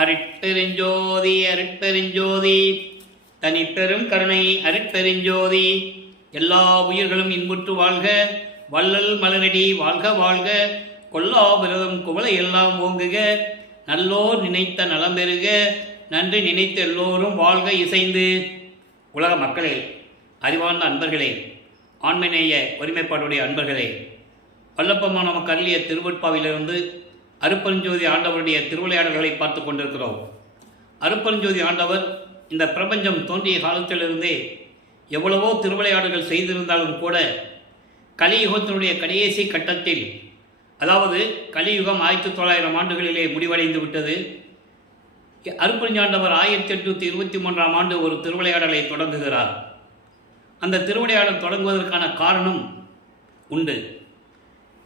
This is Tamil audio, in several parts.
அருட்பெருஞ்சோதி அருட்பெருஞ்சோதி தனிப்பெரும் கருணை அருட்பெருஞ்சோதி. எல்லா உயிர்களும் இன்புற்று வாழ்க, வள்ளல் மலரடி வாழ்க வாழ்க, கொல்லா விரதம் குவளை எல்லாம் ஓங்குக, நல்லோர் நினைத்த நலம் பெறுக, நன்றி நினைத்த எல்லோரும் வாழ்க இசைந்து. உலக மக்களே, அறிவார்ந்த அன்பர்களே, ஆண்மநேய ஒருமைப்பாடுடைய அன்பர்களே, வல்லப்பம்மா நமக்கு அருளிய திருவட்பாவிலிருந்து அருப்பெருஞ்சோதி ஆண்டவருடைய திருவிளையாடல்களை பார்த்து கொண்டிருக்கிறோம். அருப்பெருஞ்சோதி ஆண்டவர் இந்த பிரபஞ்சம் தோன்றிய காலத்திலிருந்தே எவ்வளவோ திருவிளையாடல்கள் செய்திருந்தாலும் கூட கலியுகத்தினுடைய கடைசி கட்டத்தில், அதாவது கலியுகம் 1900 ஆண்டுகளிலே முடிவடைந்து விட்டது. அருப்பெருஞ்சாண்டவர் 1823 ஆண்டு ஒரு திருவிளையாடலை தொடங்குகிறார். அந்த திருவிளையாடல் தொடங்குவதற்கான காரணம் உண்டு.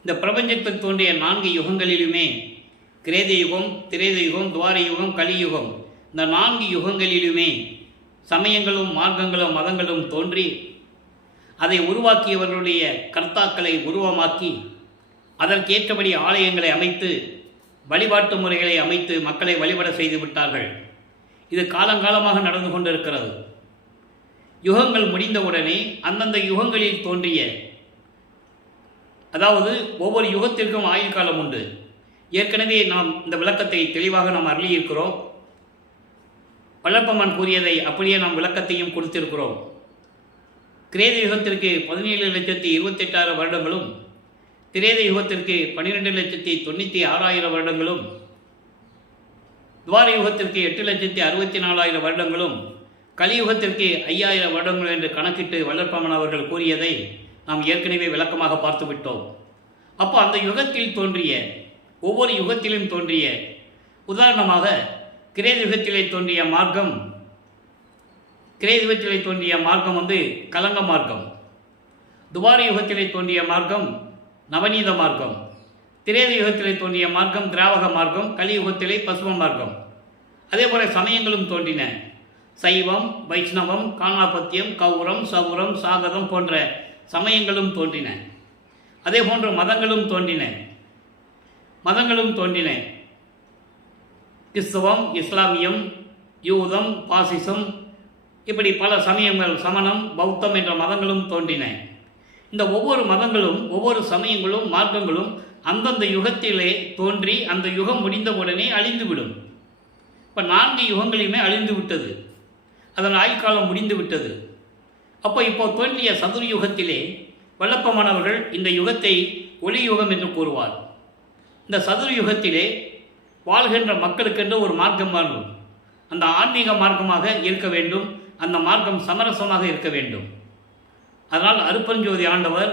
இந்த பிரபஞ்சத்தில் தோன்றிய 4 யுகங்களிலுமே, கிரேத யுகம், திரேத யுகம், துவார யுகம், கலியுகம், இந்த 4 யுகங்களிலுமே சமயங்களும் மார்க்கங்களும் மதங்களும் தோன்றி அதை உருவாக்கியவர்களுடைய கர்த்தாக்களை உருவமாக்கி அதற்கேற்றபடி ஆலயங்களை அமைத்து வழிபாட்டு முறைகளை அமைத்து மக்களை வழிபட செய்து விட்டார்கள். இது காலங்காலமாக நடந்து கொண்டிருக்கிறது. யுகங்கள் முடிந்தவுடனே அந்தந்த யுகங்களில் தோன்றிய, அதாவது ஒவ்வொரு யுகத்திற்கும் ஆயுள் காலம் உண்டு. ஏற்கனவே நாம் இந்த விளக்கத்தை தெளிவாக நாம் அருளியிருக்கிறோம். வல்லப்பம்மன் கூறியதை அப்படியே நாம் விளக்கத்தையும் கொடுத்திருக்கிறோம். கிரேத யுகத்திற்கு 17,28,600 வருடங்களும், திரேத யுகத்திற்கு 12,96,000 வருடங்களும், துவார யுகத்திற்கு 8,64,000 வருடங்களும், கலியுகத்திற்கு 5,000 வருடங்கள் என்று கணக்கிட்டு வல்லப்பம்மன் அவர்கள் கூறியதை நாம் ஏற்கனவே விளக்கமாக பார்த்து விட்டோம். அப்போ அந்த யுகத்தில் தோன்றிய, ஒவ்வொரு யுகத்திலும் தோன்றிய, உதாரணமாக கிரேத யுகத்திலே தோன்றிய மார்க்கம், கிரேத யுகத்திலே தோன்றிய மார்க்கம் கலங்க மார்க்கம். துவார யுகத்திலே தோன்றிய மார்க்கம் நவநீத மார்க்கம். திரேத யுகத்திலே தோன்றிய மார்க்கம் திராவக மார்க்கம். கலியுகத்திலே பசும மார்க்கம். அதே போல சமயங்களும் தோன்றின. சைவம், வைஷ்ணவம், காணாபத்தியம், கௌரம், சௌரம், சாகதம் போன்ற சமயங்களும் தோன்றின. அதே போன்று மதங்களும் தோன்றின. கிறிஸ்தவம், இஸ்லாமியம், யூதம், பாசிசம், இப்படி பல சமயங்கள், சமணம், பௌத்தம் என்ற மதங்களும் தோன்றின. இந்த ஒவ்வொரு மதங்களும், ஒவ்வொரு சமயங்களும், மார்க்கங்களும் அந்தந்த யுகத்திலே தோன்றி அந்த யுகம் முடிந்தவுடனே அழிந்துவிடும். இப்போ 4 யுகங்களையுமே அழிந்து விட்டது. அதன் ஆயுட்காலம் முடிந்து விட்டது. இப்போ தோன்றிய சதுர் யுகத்திலே வல்லப்பமானவர்கள் இந்த யுகத்தை ஒளி யுகம் என்று கூறுவார். இந்த சதுர் யுகத்திலே வாழ்கின்ற மக்களுக்கென்று ஒரு மார்க்கம் வேண்டும். அந்த ஆன்மீக மார்க்கமாக இருக்க வேண்டும். அந்த மார்க்கம் சமரசமாக இருக்க வேண்டும். அதனால் அருப்பெருஞ்சோதி ஆண்டவர்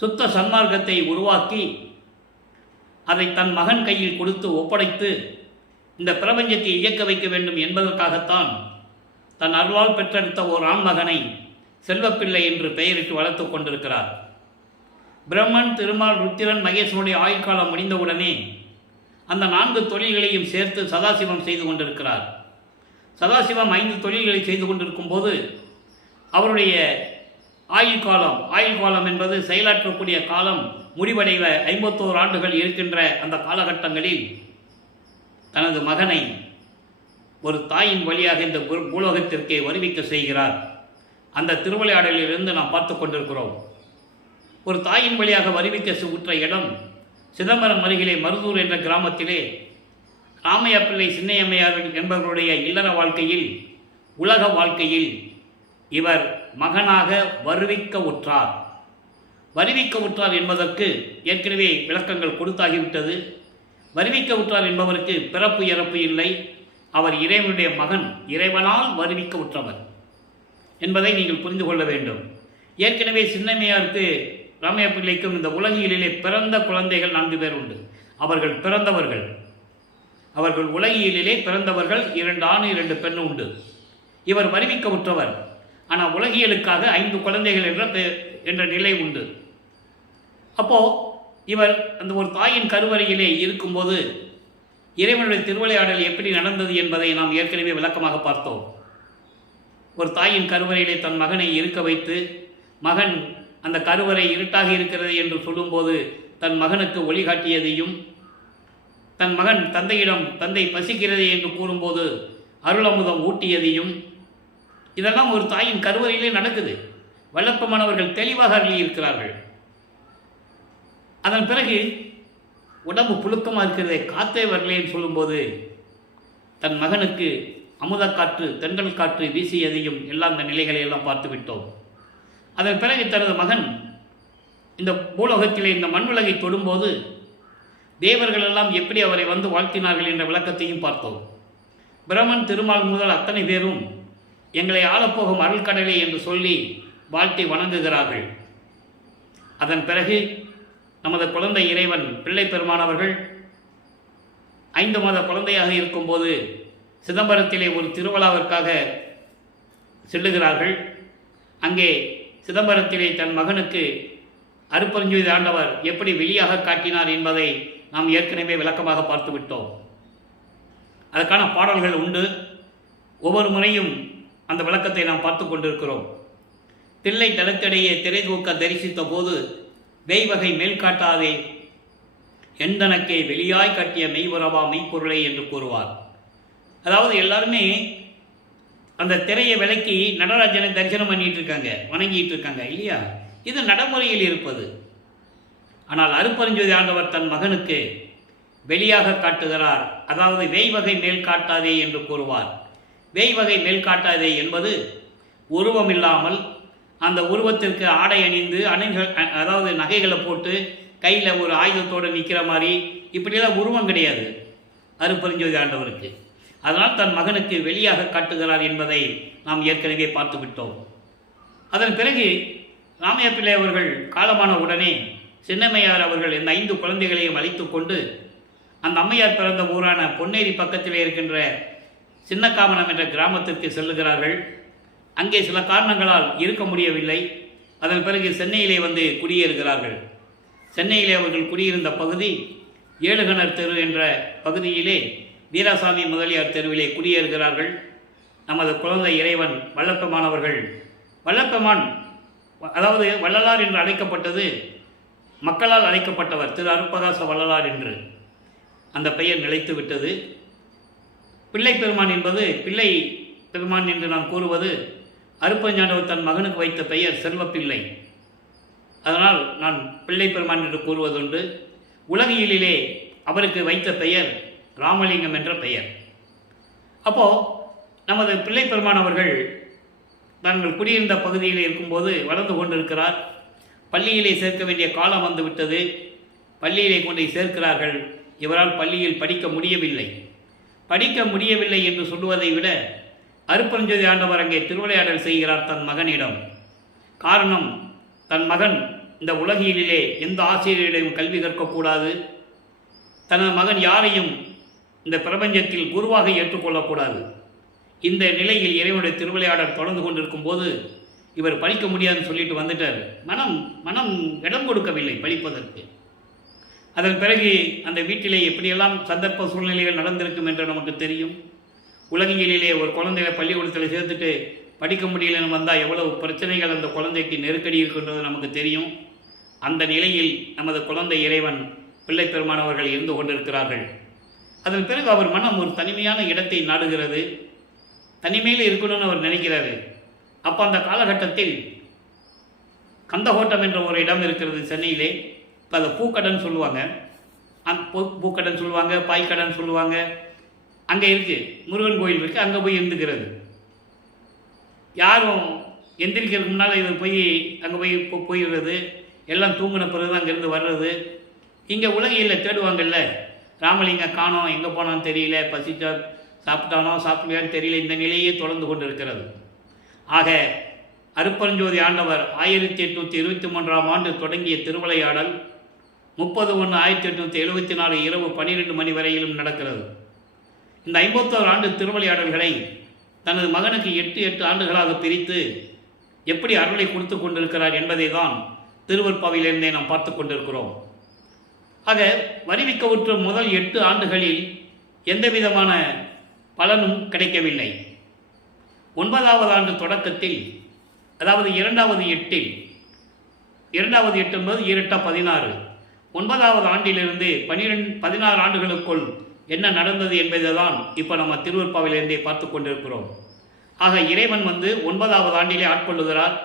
சுத்த சன்மார்க்கத்தை உருவாக்கி அதை தன் மகன் கையில் கொடுத்து ஒப்படைத்து இந்த பிரபஞ்சத்தை இயக்க வைக்க வேண்டும் என்பதற்காகத்தான் தன் அருளால் பெற்றெடுத்த ஓர் ஆண்மகனை செல்வப்பிள்ளை என்று பெயரிட்டு வளர்த்து கொண்டிருக்கிறார். பிரம்மன், திருமால், ருத்திரன், மகேசனுடைய ஆயுட்காலம் முடிந்தவுடனே அந்த 4 தொழில்களையும் சேர்த்து சதாசிவம் செய்து கொண்டிருக்கிறார். சதாசிவம் 5 தொழில்களை செய்து கொண்டிருக்கும் போது அவருடைய ஆயுள்காலம் என்பது செயலாற்றக்கூடிய காலம் முடிவடைவ 51 ஆண்டுகள் இருக்கின்ற அந்த காலகட்டங்களில் தனது மகனை ஒரு தாயின் வழியாக இந்த பூலோகத்திற்கே வருவிக்க செய்கிறார். அந்த திருவிளையாடலிலிருந்து நாம் பார்த்து கொண்டிருக்கிறோம். ஒரு தாயின் வழியாக வருவிக்க உற்ற இடம் சிதம்பரம் அருகிலே மருதூர் என்ற கிராமத்திலே ராமையா பிள்ளை சின்னையம்மையார் என்பவர்களுடைய இல்லற வாழ்க்கையில், உலக வாழ்க்கையில் இவர் மகனாக வருவிக்க உற்றார். வருவிக்க உற்றார் என்பதற்கு ஏற்கனவே விளக்கங்கள் கொடுத்தாகிவிட்டது. வருவிக்க உற்றார் என்பவருக்கு பிறப்பு இறப்பு இல்லை. அவர் இறைவனுடைய மகன், இறைவனால் வருவிக்க உற்றவர் என்பதை நீங்கள் புரிந்து கொள்ள வேண்டும். ஏற்கனவே சின்னம்மையாருக்கு, ராமையா பிள்ளைக்கும் இந்த உலகியலிலே பிறந்த குழந்தைகள் 4 பேர் உண்டு. அவர்கள் பிறந்தவர்கள், அவர்கள் உலகியலிலே பிறந்தவர்கள் 2 ஆண் 2 பெண் உண்டு. இவர் வருவிக்க உற்றவர். ஆனால் உலகியலுக்காக 5 குழந்தைகள் என்ற நிலை உண்டு. அப்போது இவர் அந்த ஒரு தாயின் கருவறையிலே இருக்கும்போது இறைவனுடைய திருவிளையாடல் எப்படி நடந்தது என்பதை நாம் ஏற்கனவே விளக்கமாக பார்த்தோம். ஒரு தாயின் கருவறையிலே தன் மகனை இருக்க வைத்து, மகன் அந்த கருவறை இருட்டாக இருக்கிறது என்று சொல்லும்போது தன் மகனுக்கு ஒளிகாட்டியதையும், தன் மகன் தந்தையிடம் தந்தை பசிக்கிறது என்று கூறும்போது அருளமுதம் ஊட்டியதையும், இதெல்லாம் ஒரு தாயின் கருவறையிலே நடக்குது. வல்லப்பமானவர்கள் தெளிவாக அருளியிருக்கிறார்கள். அதன் பிறகு உடம்பு புழுக்கமாக இருக்கிறதை காத்தே வரலேன்னு சொல்லும்போது தன் மகனுக்கு அமுதக்காற்று தென்றல் காற்று வீசியதையும் எல்லாம் இந்த நிலைகளை எல்லாம் பார்த்து விட்டோம். அதன் பிறகு தனது மகன் இந்த பூலோகத்திலே இந்த மண் உலகை தொடும்போது தேவர்கள் எல்லாம் எப்படி அவரை வந்து வாழ்த்தினார்கள் என்ற விளக்கத்தையும் பார்த்தோம். பிரமன் திருமால் முதல் அத்தனை பேரும் எங்களை ஆளப்போகும் அருள்கடலே என்று சொல்லி வாழ்த்தி வணங்குகிறார்கள். அதன் பிறகு நமது குழந்தை இறைவன் பிள்ளை பெருமானவர்கள் 5 மாத குழந்தையாக இருக்கும்போது சிதம்பரத்திலே ஒரு திருவிழாவிற்காக செல்லுகிறார்கள். அங்கே சிதம்பரத்திலே தன் மகனுக்கு அருட்பெருஞ்சோதி ஆண்டவர் எப்படி வெளியாக காட்டினார் என்பதை நாம் ஏற்கனவே விளக்கமாக பார்த்து விட்டோம். அதற்கான பாடல்கள் உண்டு. ஒவ்வொரு முறையும் அந்த விளக்கத்தை நாம் பார்த்து கொண்டிருக்கிறோம். தில்லை தளத்திடையே திரை தூக்க தரிசித்த போது மெய்வகை மேல் காட்டாதே எந்தனக்கே வெளியாய் காட்டிய மெய்வரவா மெய்ப்பொருளை என்று கூறுவார். அதாவது எல்லாருமே அந்த திரையை விலக்கி நடராஜனை தரிசனம் பண்ணிட்டு இருக்காங்க, வணங்கிட்டு இருக்காங்க இல்லையா? இது நடைமுறையில் இருப்பது. ஆனால் அருட்பெருஞ்சோதி ஆண்டவர் தன் மகனுக்கு வெளியாக காட்டுகிறார். அதாவது வேய்வகை மேல் காட்டாதே என்று கூறுவார். வேய்வகை மேல் காட்டாதே என்பது உருவம் இல்லாமல் அந்த உருவத்திற்கு ஆடை அணிந்து அதாவது நகைகளை போட்டு கையில் ஒரு ஆயுதத்தோடு நிற்கிற மாதிரி இப்படியெல்லாம் உருவம் கிடையாது அருட்பெருஞ்சோதி ஆண்டவருக்கு. அதனால் தன் மகனுக்கு வெளியாக காட்டுகிறார் என்பதை நாம் ஏற்கனவே பார்த்து விட்டோம். அதன் பிறகு ராமையா பிள்ளை அவர்கள் காலமான உடனே சின்னம்மையார் அவர்கள் இந்த 5 குழந்தைகளையும் அழைத்து கொண்டு அந்த அம்மையார் பிறந்த ஊரான பொன்னேரி பக்கத்தில் இருக்கின்ற சின்னக்காமனம் என்ற கிராமத்திற்கு செல்லுகிறார்கள். அங்கே சில காரணங்களால் இருக்க முடியவில்லை. அதன் பிறகு சென்னையிலே வந்து குடியேறுகிறார்கள். சென்னையிலே அவர்கள் குடியிருந்த பகுதி ஏழுகணர் தெரு என்ற பகுதியிலே வீராசாமி முதலியார் தெருவிலே குடியேறுகிறார்கள். நமது குழந்தை இறைவன் வல்லப்பெருமானவர்கள், வல்லப்பெருமான் அதாவது வள்ளலார் என்று அழைக்கப்பட்டது மக்களால் அழைக்கப்பட்டவர் திரு அருட்பிரகாச வள்ளலார் என்று அந்த பெயர் நிலைத்து விட்டது. பிள்ளை பெருமான் என்பது பிள்ளை பெருமான் என்று நாம் கூறுவது அருட்பெருஞ்சாண்டவர் தன் மகனுக்கு வைத்த பெயர் செல்வப்பிள்ளை. அதனால் நான் பிள்ளை பெருமான் என்று கூறுவதுண்டு. உலகியலிலே அவருக்கு வைத்த பெயர் ராமலிங்கம் என்ற பெயர். அப்போது நமது பிள்ளை பெருமான் அவர்கள் தாங்கள் குடியிருந்த பகுதியில் இருக்கும்போது வளர்ந்து கொண்டிருக்கிறார். பள்ளியிலே சேர்க்க வேண்டிய காலம் வந்து விட்டது. பள்ளியிலே கொண்டு சேர்க்கிறார்கள். இவரால் பள்ளியில் படிக்க முடியவில்லை என்று சொல்லுவதை விட அருட்பெருஞ்சோதி ஆண்டவர் அங்கே திருவிளையாடல் செய்கிறார் தன் மகனிடம். காரணம், தன் மகன் இந்த உலகியலிலே எந்த ஆசிரியரிடம் கல்வி கற்கக்கூடாது, தனது மகன் யாரையும் இந்த பிரபஞ்சத்தில் குருவாக ஏற்றுக்கொள்ளக்கூடாது. இந்த நிலையில் இறைவனுடைய திருவிளையாடல் தொடர்ந்து கொண்டிருக்கும் போது இவர் படிக்க முடியாதுன்னு சொல்லிட்டு வந்துட்டார். மனம் இடம் கொடுக்கவில்லை படிப்பதற்கு. அதன் பிறகு அந்த வீட்டிலே எப்படியெல்லாம் சந்தர்ப்ப சூழ்நிலைகள் நடந்திருக்கும் என்று நமக்கு தெரியும். உலகியலிலே ஒரு குழந்தைகளை பள்ளிக்கூடத்தில் சேர்த்துட்டு படிக்க முடியலன்னு வந்தால் எவ்வளவு பிரச்சனைகள் அந்த குழந்தைக்கு நெருக்கடி இருக்கின்றது நமக்கு தெரியும். அந்த நிலையில் நமது குழந்தை இறைவன் பிள்ளை பெருமானவர்கள் இருந்து கொண்டிருக்கிறார்கள். அதன் பிறகு அவர் மனம் ஒரு தனிமையான இடத்தை நாடுகிறது. தனிமையில் இருக்கணும்னு அவர் நினைக்கிறாரு. அப்போ அந்த காலகட்டத்தில் கந்தகோட்டம் என்ற ஒரு இடம் இருக்கிறது சென்னையிலே. இப்போ அதை பூக்கடன் சொல்லுவாங்க, பூக்கடன் சொல்லுவாங்க, பாய்க்கடன் சொல்லுவாங்க. அங்கே இருக்குது முருகன் கோயில் இருக்குது. அங்கே போய் இருந்துக்கிறது. யாரும் எந்திரிக்கிறதுக்கு முன்னால் இவர் போய் அங்கே போயிடுறது. எல்லாம் தூங்கின பிறகு தான் அங்கேருந்து வர்றது. இங்கே உலகில் தேடுவாங்கல்ல, ராமலிங்கம் காணோம், எங்கே போனான்னு தெரியல, பசிச்சா சாப்பிட்டானோ சாப்பிடலையான்னு தெரியல. இந்த நிலையே தொடர்ந்து கொண்டு இருக்கிறது. ஆக அருட்பெருஞ்சோதி ஆண்டவர் 1823ஆம் ஆண்டு தொடங்கிய திருவிளையாடல் 30/1/1874 இரவு 12 மணி வரையிலும் நடக்கிறது. இந்த 51 ஆண்டு திருவிளையாடல்களை தனது மகனுக்கு 8 ஆண்டுகளாக பிரித்து எப்படி அருளை கொடுத்து கொண்டிருக்கிறார் என்பதை தான் திருவருட்பாவிலிருந்தே நாம் பார்த்து கொண்டிருக்கிறோம். ஆக வருவிக்கவுற்ற முதல் 8 ஆண்டுகளில் எந்த விதமான பலனும் கிடைக்கவில்லை. 9வது ஆண்டு தொடக்கத்தில், அதாவது 2வது 8 என்பது 2 × 16, 9வது ஆண்டிலிருந்து 16 ஆண்டுகளுக்குள் என்ன நடந்தது என்பதை தான் இப்போ நம்ம திருவருட்பாவிலிருந்தே பார்த்து கொண்டிருக்கிறோம். ஆக இறைவன் 9வது ஆண்டிலே ஆட்கொள்ளுகிறார்.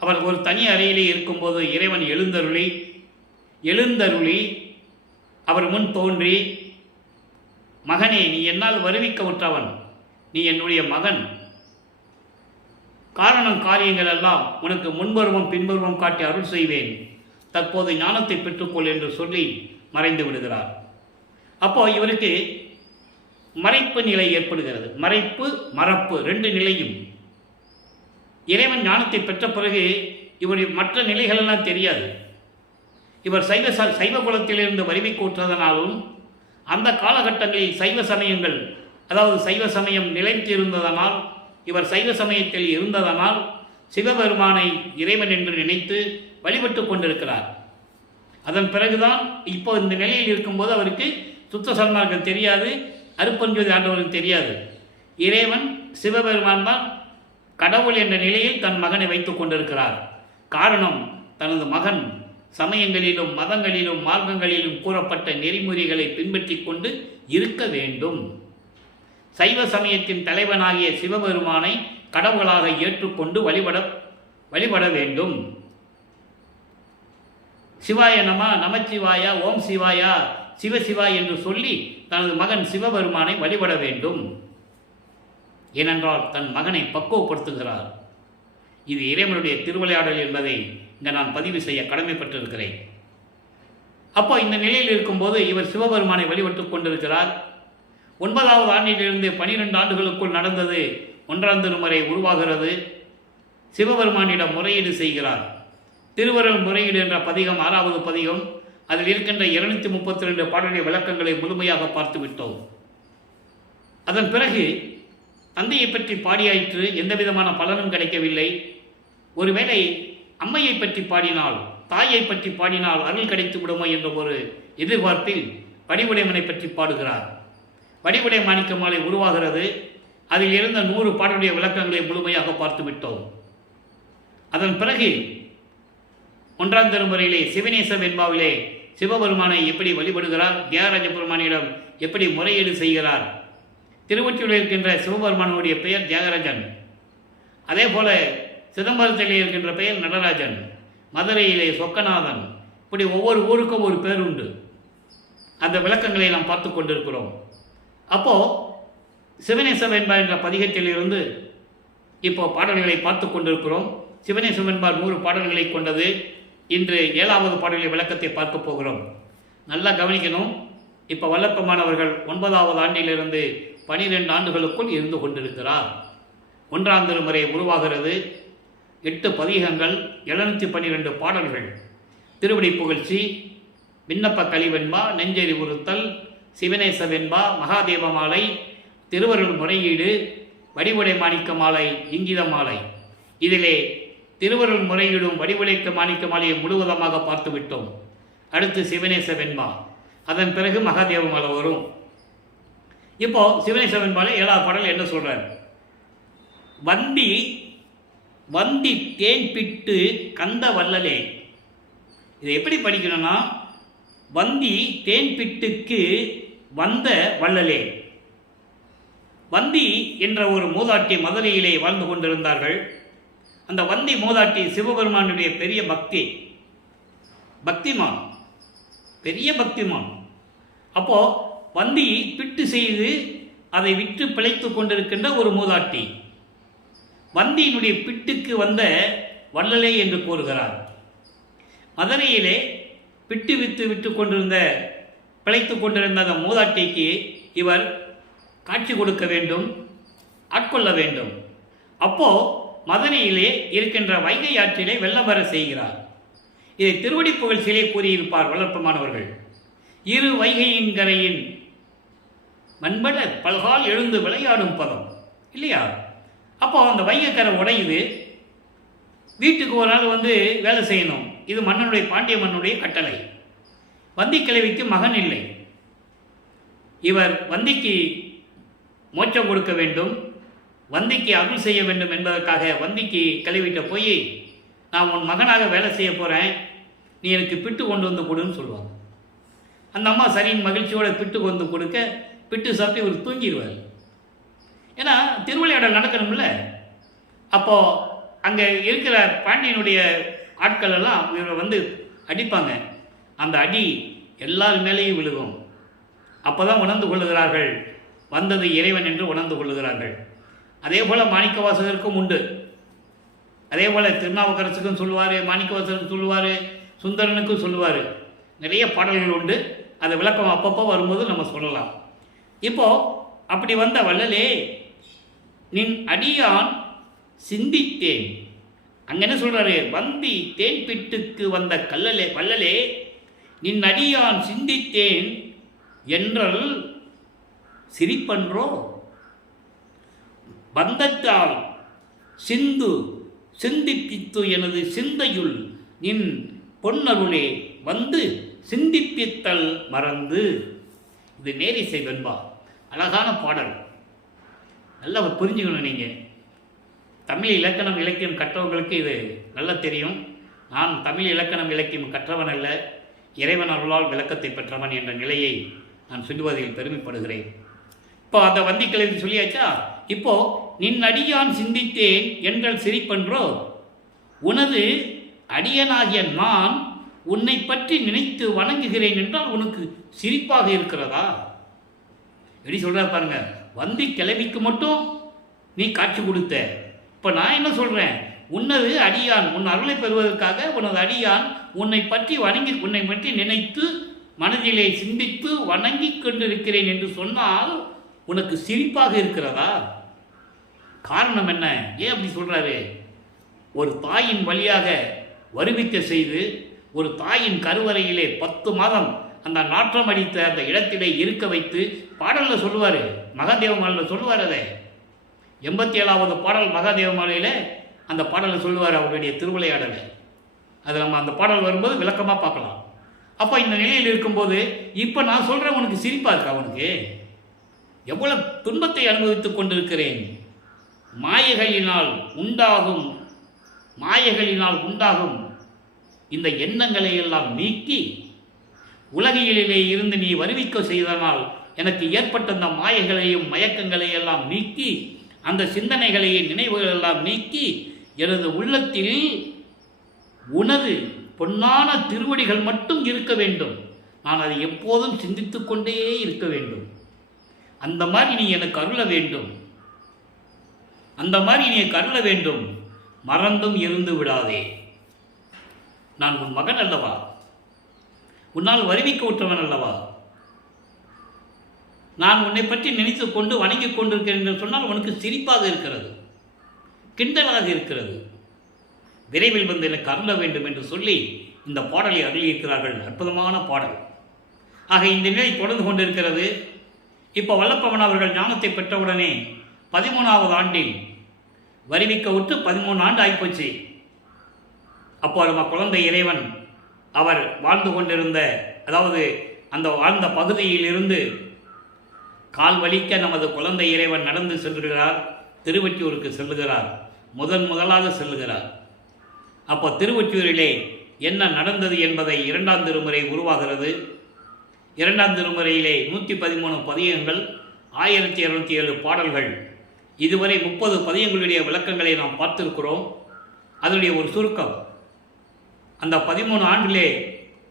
அவர் ஒரு தனி அறையிலே இருக்கும்போது இறைவன் எழுந்தருளி அவர் முன் தோன்றி, மகனே, நீ என்னால் வருவிக்க உற்றவன், நீ என்னுடைய மகன், காரணம் காரியங்கள் எல்லாம் உனக்கு முன்பருவம் பின்பருவம் காட்டி அருள் செய்வேன், தற்போது ஞானத்தை பெற்றுக்கொள் என்று சொல்லி மறைந்து விடுகிறார். அப்போ இவருக்கு மறைப்பு நிலை ஏற்படுகிறது. மறப்பு 2 நிலையும். இறைவன் ஞானத்தை பெற்ற பிறகு இவருடைய மற்ற நிலைகளெல்லாம் தெரியாது. இவர் சைவ குலத்திலிருந்து வலிமை கூற்றதனாலும் அந்த காலகட்டங்களில் சைவ சமயங்கள், அதாவது சைவ சமயம் நிலைத்து இருந்ததனால், இவர் சைவ சமயத்தில் இருந்ததனால் சிவபெருமானை இறைவன் என்று நினைத்து வழிபட்டு கொண்டிருக்கிறார். அதன் பிறகுதான் இப்போ இந்த நிலையில் இருக்கும்போது அவருக்கு சுத்த சன்மார்க்கம் தெரியாது, அருப்பஞ்சோதி ஆண்டவருக்கு தெரியாது. இறைவன் சிவபெருமான் தான் கடவுள் என்ற நிலையில் தன் மகனை வைத்து கொண்டிருக்கிறார். காரணம், தனது மகன் சமயங்களிலும் மதங்களிலும் மார்க்கங்களிலும் கூறப்பட்ட நெறிமுறைகளை பின்பற்றி கொண்டு இருக்க வேண்டும். சைவ சமயத்தின் தலைவனாகிய சிவபெருமானை கடவுளாக ஏற்றுக்கொண்டு வழிபட வேண்டும். சிவாய நமச்சிவாயா, ஓம் சிவாயா, சிவசிவா என்று சொல்லி தனது மகன் சிவபெருமானை வழிபட வேண்டும். ஏனென்றால் தன் மகனை பக்குவப்படுத்துகிறார். இது இறைவனுடைய திருவிளையாடல் என்பதை இங்கே நான் பதிவு செய்ய கடமைப்பட்டிருக்கிறேன். அப்போ இந்த நிலையில் இருக்கும்போது இவர் சிவபெருமானை வழிபட்டு கொண்டிருக்கிறார். 9வது ஆண்டிலிருந்து 12 ஆண்டுகளுக்குள் நடந்தது. 1ஆம் திருமுறை உருவாகிறது. சிவபெருமானிடம் முறையீடு செய்கிறார். திருவருள் முறையீடு என்ற பதிகம் 6வது பதிகம். அதில் இருக்கின்ற 232 பாடலுடைய விளக்கங்களை முழுமையாக பார்த்துவிட்டோம். அதன் பிறகு தந்தையை பற்றி பாடியாயிற்று, எந்த விதமான பலனும் கிடைக்கவில்லை. ஒருவேளை அம்மையை பற்றி பாடினால், தாயை பற்றி பாடினால் அருள் கிடைத்து விடுமோ என்ற ஒரு எதிர்பார்ப்பில் வடிவுடைமனை பற்றி பாடுகிறார். வடிவுடை மாணிக்க மாலை உருவாகிறது. அதில் இருந்த 100 பாடலுடைய விளக்கங்களை முழுமையாக பார்த்துவிட்டோம். அதன் பிறகு 1ஆம் திருமுறையிலே சிவநேச வெண்பாவிலே சிவபெருமானை எப்படி வழிபடுகிறார், தியாகராஜ பெருமானிடம் எப்படி முறையீடு செய்கிறார். திருவொற்றியூரில் இருக்கின்ற சிவபெருமானுடைய பெயர் தியாகராஜன். அதே போல சிதம்பரத்திலே இருக்கின்ற பெயர் நடராஜன், மதுரையிலே சொக்கநாதன். இப்படி ஒவ்வொரு ஊருக்கும் ஒரு பேர் உண்டு. அந்த விளக்கங்களை நாம் பார்த்து கொண்டிருக்கிறோம். அப்போது சிவநேச வெண்பா என்ற பதிகத்திலிருந்து இப்போ பாடல்களை பார்த்து கொண்டிருக்கிறோம். சிவநேச வெண்பா 100 பாடல்களை கொண்டது. இன்று 7வது பாடலின் விளக்கத்தை பார்க்க போகிறோம். நல்லா கவனிக்கணும். இப்போ வல்லப்பமானவர்கள் 9வது ஆண்டிலிருந்து 12 ஆண்டுகளுக்குள் இருந்து கொண்டிருக்கிறார். 1ஆம் திருமுறை உருவாகிறது. 8 பதிகங்கள், 712 பாடல்கள். திருவடி புகழ்ச்சி, விண்ணப்ப கலிவெண்பா, நெஞ்செறி உறுத்தல், சிவநேச வெண்பா, மகாதேவ மாலை, திருவருள் முறையீடு, வடிவுடை மாணிக்க மாலை, இங்கித மாலை. இதிலே திருவருள் முறையீடும் வடிவுடைக்க மாணிக்க மாலையை முழுவதமாக பார்த்துவிட்டோம். அடுத்து சிவநேச வெண்பா, அதன் பிறகு மகாதேவ மாலை வரும். இப்போ சிவநேச வெண்பாலை 7வது பாடல் என்ன சொல்றார்? வந்தி தேன் பிட்டு கந்த வல்லலே. இதை எப்படி படிக்கணும்னா, வந்தி தேன் பிட்டுக்கு வந்த வள்ளலே. வந்தி என்ற ஒரு மூதாட்டி மதுரையிலே வாழ்ந்து கொண்டிருந்தார்கள். அந்த வந்தி மூதாட்டி சிவபெருமானுடைய பெரிய பக்திமான், பெரிய பக்திமான். அப்போ வந்தி பிட்டு செய்து அதை விற்று பிழைத்து கொண்டிருக்கின்ற ஒரு மூதாட்டி. வந்தியினுடைய பிட்டுக்கு வந்த வள்ளலே என்று கூறுகிறார். மதுரையிலே பிட்டு விற்று கொண்டிருந்த பிழைத்து கொண்டிருந்த அந்த மூதாட்டிக்கு இவர் காட்சி கொடுக்க வேண்டும், ஆட்கொள்ள வேண்டும். அப்போ மதுரையிலே இருக்கின்ற வைகை ஆற்றிலே வெள்ளம் வர செய்கிறார். இதை திருவடி புகழ்ச்சியிலே கூறியிருப்பார் வளர்ப்பமானவர்கள். 2 வைகையின் கரையின் மண்பட பல்கால் எழுந்து விளையாடும் பதம் இல்லையா? அப்போ அந்த வைகைக்கரை உடையுது. வீட்டுக்கு ஒரு நாள் வேலை செய்யணும். இது மன்னனுடைய, பாண்டிய மன்னனுடைய கட்டளை. வந்தி கிழவிக்கு மகன் இல்லை. இவர் வந்திக்கு மோட்சம் கொடுக்க வேண்டும், வந்திக்கு அருள் செய்ய வேண்டும் என்பதற்காக வந்திக்கு கிளவிட்ட போய், நான் உன் மகனாக வேலை செய்ய போகிறேன், நீ எனக்கு பிட்டு கொண்டு வந்து கொடுன்னு சொல்லுவாங்க. அந்த அம்மா சரியின் மகிழ்ச்சியோட பிட்டு கொண்டு கொடுக்க பிட்டு சாப்பிட்டு இவர் தூங்கிடுவார். ஏன்னா திருவிளையாடல் நடக்கணும்ல. அப்போது அங்கே இருக்கிற பாண்டியனுடைய ஆட்கள் எல்லாம் இவரை வந்து அடிப்பாங்க. அந்த அடி எல்லார் மேலேயும் விழுகும். அப்போ தான் உணர்ந்து கொள்ளுகிறார்கள் வந்தது இறைவன் என்று உணர்ந்து கொள்ளுகிறார்கள். அதே போல் மாணிக்கவாசகருக்கும் உண்டு. அதே போல் திருநாவுக்கரசுக்கும் சொல்லுவார், மாணிக்கவாசகருக்கும் சொல்லுவார், சுந்தரனுக்கும் சொல்லுவார். நிறைய பாடல்கள் உண்டு. அதை விளக்கம் அப்பப்போ வரும்போது நம்ம சொல்லலாம். இப்போது அப்படி வந்த வள்ளலே நின் அடியான் சிந்தித்தேன். அங்கே என்ன சொல்கிறாரு? வந்தி தேன் பிட்டுக்கு வந்த கல்லலே வள்ளலே நின் அடியான் சிந்தித்தேன் என்றல் சிரிப்பன்றோ பந்தத்தால் சிந்து சிந்திப்பித்து எனது சிந்தையுள் நின் பொன்னருளே வந்து சிந்திப்பித்தல் மறந்து. இது நேரிசை வெண்பா. அழகான பாடல். நல்லா புரிஞ்சுக்கணும். நீங்கள் தமிழ் இலக்கணம் இலக்கியம் கற்றவர்களுக்கு இது நல்லா தெரியும். நான் தமிழ் இலக்கணம் இலக்கியம் கற்றவன் அல்ல, இறைவன் அருளால் விளக்கத்தை பெற்றவன் என்ற நிலையை நான் சொல்லுவதில் பெருமைப்படுகிறேன். இப்போ அந்த வந்திக்களை சொல்லியாச்சா? இப்போ நின் அடியான் சிந்தித்தேன் என்றால் சிரிப்பன்றோ, உனது அடியனாகிய நான் உன்னை பற்றி நினைத்து வணங்குகிறேன் என்றால் உனக்கு சிரிப்பாக இருக்கிறதா? எப்படி சொல்கிற பாருங்க. வந்தி கிளவிக்கு மட்டும் நீ காட்சி கொடுத்த. இப்போ நான் என்ன சொல்கிறேன்? உன்னது அடியான் உன் அருளை பெறுவதற்காக உனது அடியான் உன்னை பற்றி உன்னை பற்றி நினைத்து மனதிலே சிந்தித்து வணங்கி கொண்டிருக்கிறேன் என்று சொன்னால் உனக்கு சிரிப்பாக இருக்கிறதா? காரணம் என்ன? ஏன் அப்படி சொல்கிறாரு? ஒரு தாயின் வழியாக வருவிக்க செய்து ஒரு தாயின் கருவறையிலே 10 மாதம் அந்த நாற்றம் அடித்த அந்த இடத்திலே இருக்க வைத்து பாடலில் சொல்லுவார். மகாதேவமாலையில் சொல்லுவார். அதை 87வது பாடல் மகாதேவமாலையில் அந்த பாடலில் சொல்லுவார் அவருடைய திருவிளையாடலை. அது நம்ம அந்த பாடல் வரும்போது விளக்கமாக பார்க்கலாம். அப்போ இந்த நிலையில் இருக்கும்போது இப்போ நான் சொல்கிறேன், உனக்கு சிரிப்பாக இருக்கா? அவனுக்கு எவ்வளோ துன்பத்தை அனுபவித்துக் கொண்டிருக்கிறேன். மாயைகளினால் உண்டாகும் இந்த எண்ணங்களை எல்லாம் நீக்கி உலகிலே இருந்து நீ வருவிக்க செய்தனால் எனக்கு ஏற்பட்ட அந்த மாயைகளையும் மயக்கங்களையும் எல்லாம் நீக்கி அந்த சிந்தனைகளையும் நினைவுகள் எல்லாம் நீக்கி எனது உள்ளத்தில் உனது பொன்னான திருவடிகள் மட்டும் இருக்க வேண்டும். நான் அதை எப்போதும் சிந்தித்து கொண்டே இருக்க வேண்டும். அந்த மாதிரி நீ எனக்கு அருள வேண்டும். மறந்தும் இருந்து விடாதே. நான் உன் மகன் அல்லவா? உன்னால் வருவிக்க உற்றவன் அல்லவா? நான் உன்னை பற்றி நினைத்து கொண்டு வணங்கிக் கொண்டிருக்கிறேன் என்று சொன்னால் உனக்கு சிரிப்பாக இருக்கிறது, கிண்டலாக இருக்கிறது. விரைவில் வந்து எனக்கு அருள வேண்டும் என்று சொல்லி இந்த பாடலை அருளியிருக்கிறார்கள். அற்புதமான பாடல். ஆக இந்த நிலை தொடர்ந்து கொண்டிருக்கிறது. இப்போ வல்லப்பவன் அவர்கள் ஞானத்தை பெற்றவுடனே 13வது ஆண்டில் வருவிக்க விட்டு 13 ஆண்டு ஆகிப்போச்சு. அப்போ நம்ம குழந்தை இறைவன் அவர் வாழ்ந்து கொண்டிருந்த, அதாவது அந்த வாழ்ந்த பகுதியிலிருந்து கால் வலிக்க நமது குழந்தை இறைவன் நடந்து செல்கிறார். திருவொற்றியூருக்கு செல்லுகிறார். முதலாக செல்லுகிறார். அப்போ திருவொற்றியூரிலே என்ன நடந்தது என்பதை 2ஆம் திருமுறை உருவாகிறது. 2ஆம் திருமுறையிலே 113 பதியங்கள், 1207 பாடல்கள், இதுவரை 30 பதியங்களுடைய விளக்கங்களை நாம் பார்த்திருக்கிறோம். அதனுடைய ஒரு சுருக்கம். அந்த 13 ஆண்டிலே,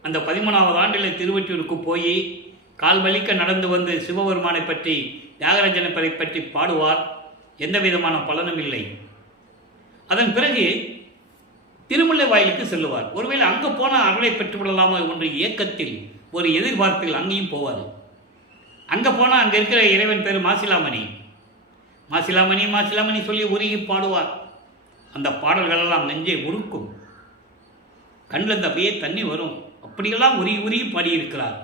அந்த 13வது ஆண்டிலே திருவொற்றியூருக்கு போய் கால் வலிக்க நடந்து வந்து சிவபெருமானை பற்றி, தியாகராஜனை பற்றி பாடுவார். எந்த விதமான பலனும் இல்லை. அதன் பிறகு திருமுல்லை வாயிலுக்கு செல்லுவார். ஒருவேளை அங்கே போனால் அருளை பெற்றுவிடலாமா என்ற இயக்கத்தில், ஒரு எதிர்பார்ப்பில் அங்கேயும் போவார். அங்கே போனால் அங்கே இருக்கிற இறைவன் பேர் மாசிலாமணி. மாசிலாமணி சொல்லி உருகி பாடுவார். அந்த பாடல்களெல்லாம் நெஞ்சை உருக்கும். கண்ணில் இந்த அப்படியே தண்ணி வரும். அப்படியெல்லாம் உருகி பாடியிருக்கிறார்.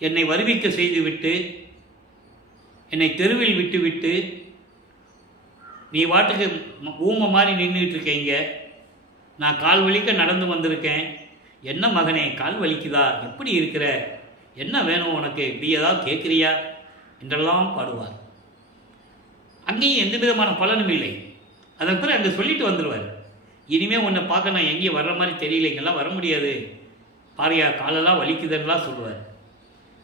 என்னை வருவிக்க செய்துவிட்டு, என்னை தெருவில் விட்டுவிட்டு, நீ வாட்டுக்கு ஊமை மாதிரி நின்றுட்டு இருக்கீங்க, நான் கால் வலிக்க நடந்து வந்திருக்கேன், என்ன மகனே கால் வலிக்குதா, எப்படி இருக்கிற, என்ன வேணும் உனக்கு, இப்படி ஏதாவது கேட்குறியா என்றெல்லாம் பாடுவார். அங்கேயும் எந்த விதமான பலனும் இல்லை. அதன் பிறகு அங்கே சொல்லிட்டு வந்துடுவார். இனிமேல் உன்னை பார்க்க நான் எங்கேயும் வர்ற மாதிரி தெரியல, இங்கெல்லாம் வர முடியாது, பாரியா காலெல்லாம் வலிக்குதுன்னெலாம் சொல்லுவார்.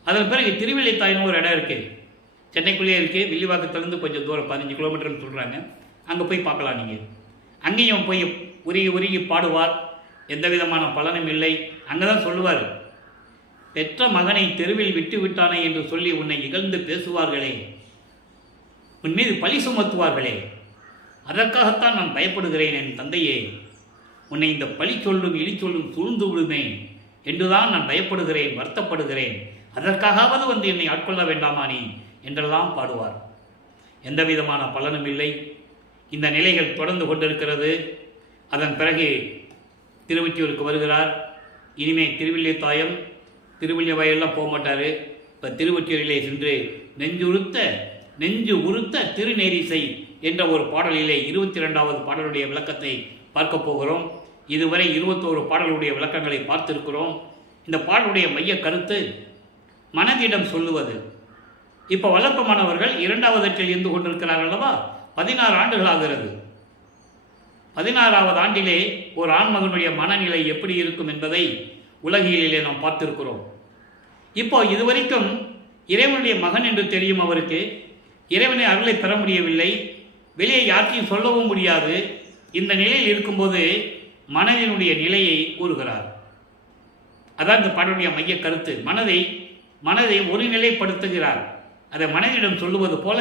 அதன் பிறகு திருவில்லைத்தாயின்னு ஒரு இடம் இருக்குது, சென்னைக்குள்ளேயே இருக்குது. வில்லிவாக்கத்துலேருந்து கொஞ்சம் தூரம் 15 கிலோமீட்டர்னு சொல்கிறாங்க. அங்கே போய் பார்க்கலாம் நீங்கள். அங்கேயும் போய் உருகி உருகி பாடுவார். எந்த விதமான பலனும் இல்லை. அங்கே தான் சொல்லுவார், பெற்ற மகனை தெருவில் விட்டு விட்டானே என்று சொல்லி உன்னை இகழ்ந்து பேசுவார்களே, உன் மீது பழி சுமத்துவார்களே, அதற்காகத்தான் நான் பயப்படுகிறேன் என் தந்தையே. உன்னை இந்த பழி சொல்லும் இழி சொல்லும் சூழ்ந்து விடுமே என்றுதான் நான் பயப்படுகிறேன், வருத்தப்படுகிறேன். அதற்காகவது வந்து என்னை ஆட்கொள்ள வேண்டாமா நீ என்றெல்லாம் பாடுவார். எந்த விதமான பலனும் இல்லை. இந்த நிலைகள் தொடர்ந்து கொண்டிருக்கிறது. அதன் பிறகு திருவொற்றியூருக்கு வருகிறார். இனிமேல் திருவில்லைத்தாயம் திருவில்லைவாயெல்லாம் போக மாட்டார். இப்போ திருவொற்றியூரிலே சென்று நெஞ்சு உறுத்த திருநேரிசை என்ற ஒரு பாடலிலே 22வது பாடலுடைய விளக்கத்தை பார்க்க போகிறோம். இதுவரை 21 பாடலுடைய விளக்கங்களை பார்த்திருக்கிறோம். இந்த பாடலுடைய மைய கருத்து மனதிடம் சொல்லுவது. இப்போ வல்லப்பமானவர்கள் 2வது இருந்து கொண்டிருக்கிறார்கள் அல்லவா? 16 ஆண்டுகள் ஆகிறது. 16வது ஆண்டிலே ஒரு ஆண்மகனுடைய மனநிலை எப்படி இருக்கும் என்பதை உலகியலிலே நாம் பார்த்திருக்கிறோம். இப்போ இதுவரைக்கும் இறைவனுடைய மகன் என்று தெரியும் அவருக்கு. இறைவனை அருளை பெற முடியவில்லை, வெளியே யார்த்தையும் சொல்லவும் முடியாது. இந்த நிலையில் இருக்கும்போது மனதினுடைய நிலையை கூறுகிறார். அதான் இந்த பாடலுடைய மைய கருத்து. மனதை ஒருநிலைப்படுத்துகிறார். அதை மனதிடம் சொல்லுவது போல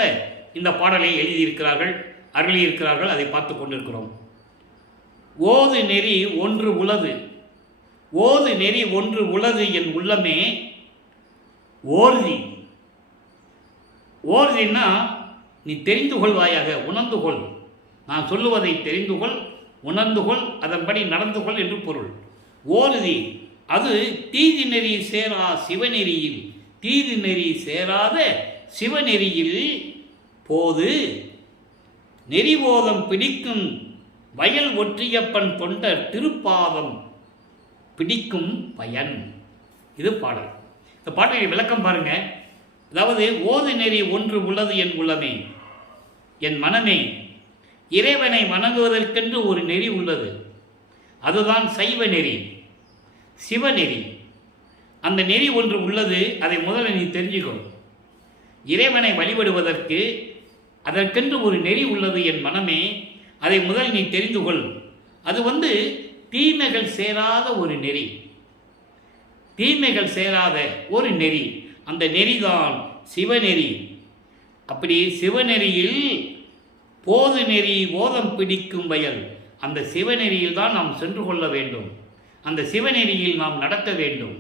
இந்த பாடலை எழுதியிருக்கிறார்கள், அருளியிருக்கிறார்கள். அதை பார்த்து கொண்டிருக்கிறோம். ஓது நெறி ஒன்று உளது, ஓது நெறி ஒன்று உளது என் உள்ளமே ஓர்தி. ஓர்தின்னா நீ தெரிந்து கொள்வாயாக, உணர்ந்து கொள். நான் சொல்லுவதை தெரிந்து கொள், உணர்ந்து கொள், அதன்படி நடந்து கொள் என்று பொருள். ஓர்தி அது தீதி நெறி சேரா சிவநெறியில், தீதி நெறி சேராத சிவநெறியில் போது நெறிபோதம் பிடிக்கும் வயல் ஒற்றியப்பன் தொண்டர் திருப்பாதம் பிடிக்கும் பயன். இது பாடல். இந்த பாடலுடைய விளக்கம் பாருங்க. அதாவது ஓது நெறி ஒன்று உள்ளது என் உள்ளமே, என் மனமே, இறைவனை வணங்குவதற்கென்று ஒரு நெறி உள்ளது. அதுதான் சைவ நெறி, சிவநெறி. அந்த நெறி ஒன்று உள்ளது. அதை முதல்ல நீ தெரிஞ்சுக்கோ. இறைவனை வழிபடுவதற்கு அதற்கென்று ஒரு நெறி உள்ளது என் மனமே, அதை முதல் நீ தெரிந்து கொள். அது தீமைகள் சேராத ஒரு நெறி, தீமைகள் சேராத ஒரு நெறி. அந்த நெறிதான் சிவநெறி. அப்படி சிவநெறியில் போது நெறி போதம் பிடிக்கும் வயல், அந்த சிவநெறியில் தான் நாம் சென்று கொள்ள வேண்டும். அந்த சிவநெறியில் நாம் நடக்க வேண்டும்.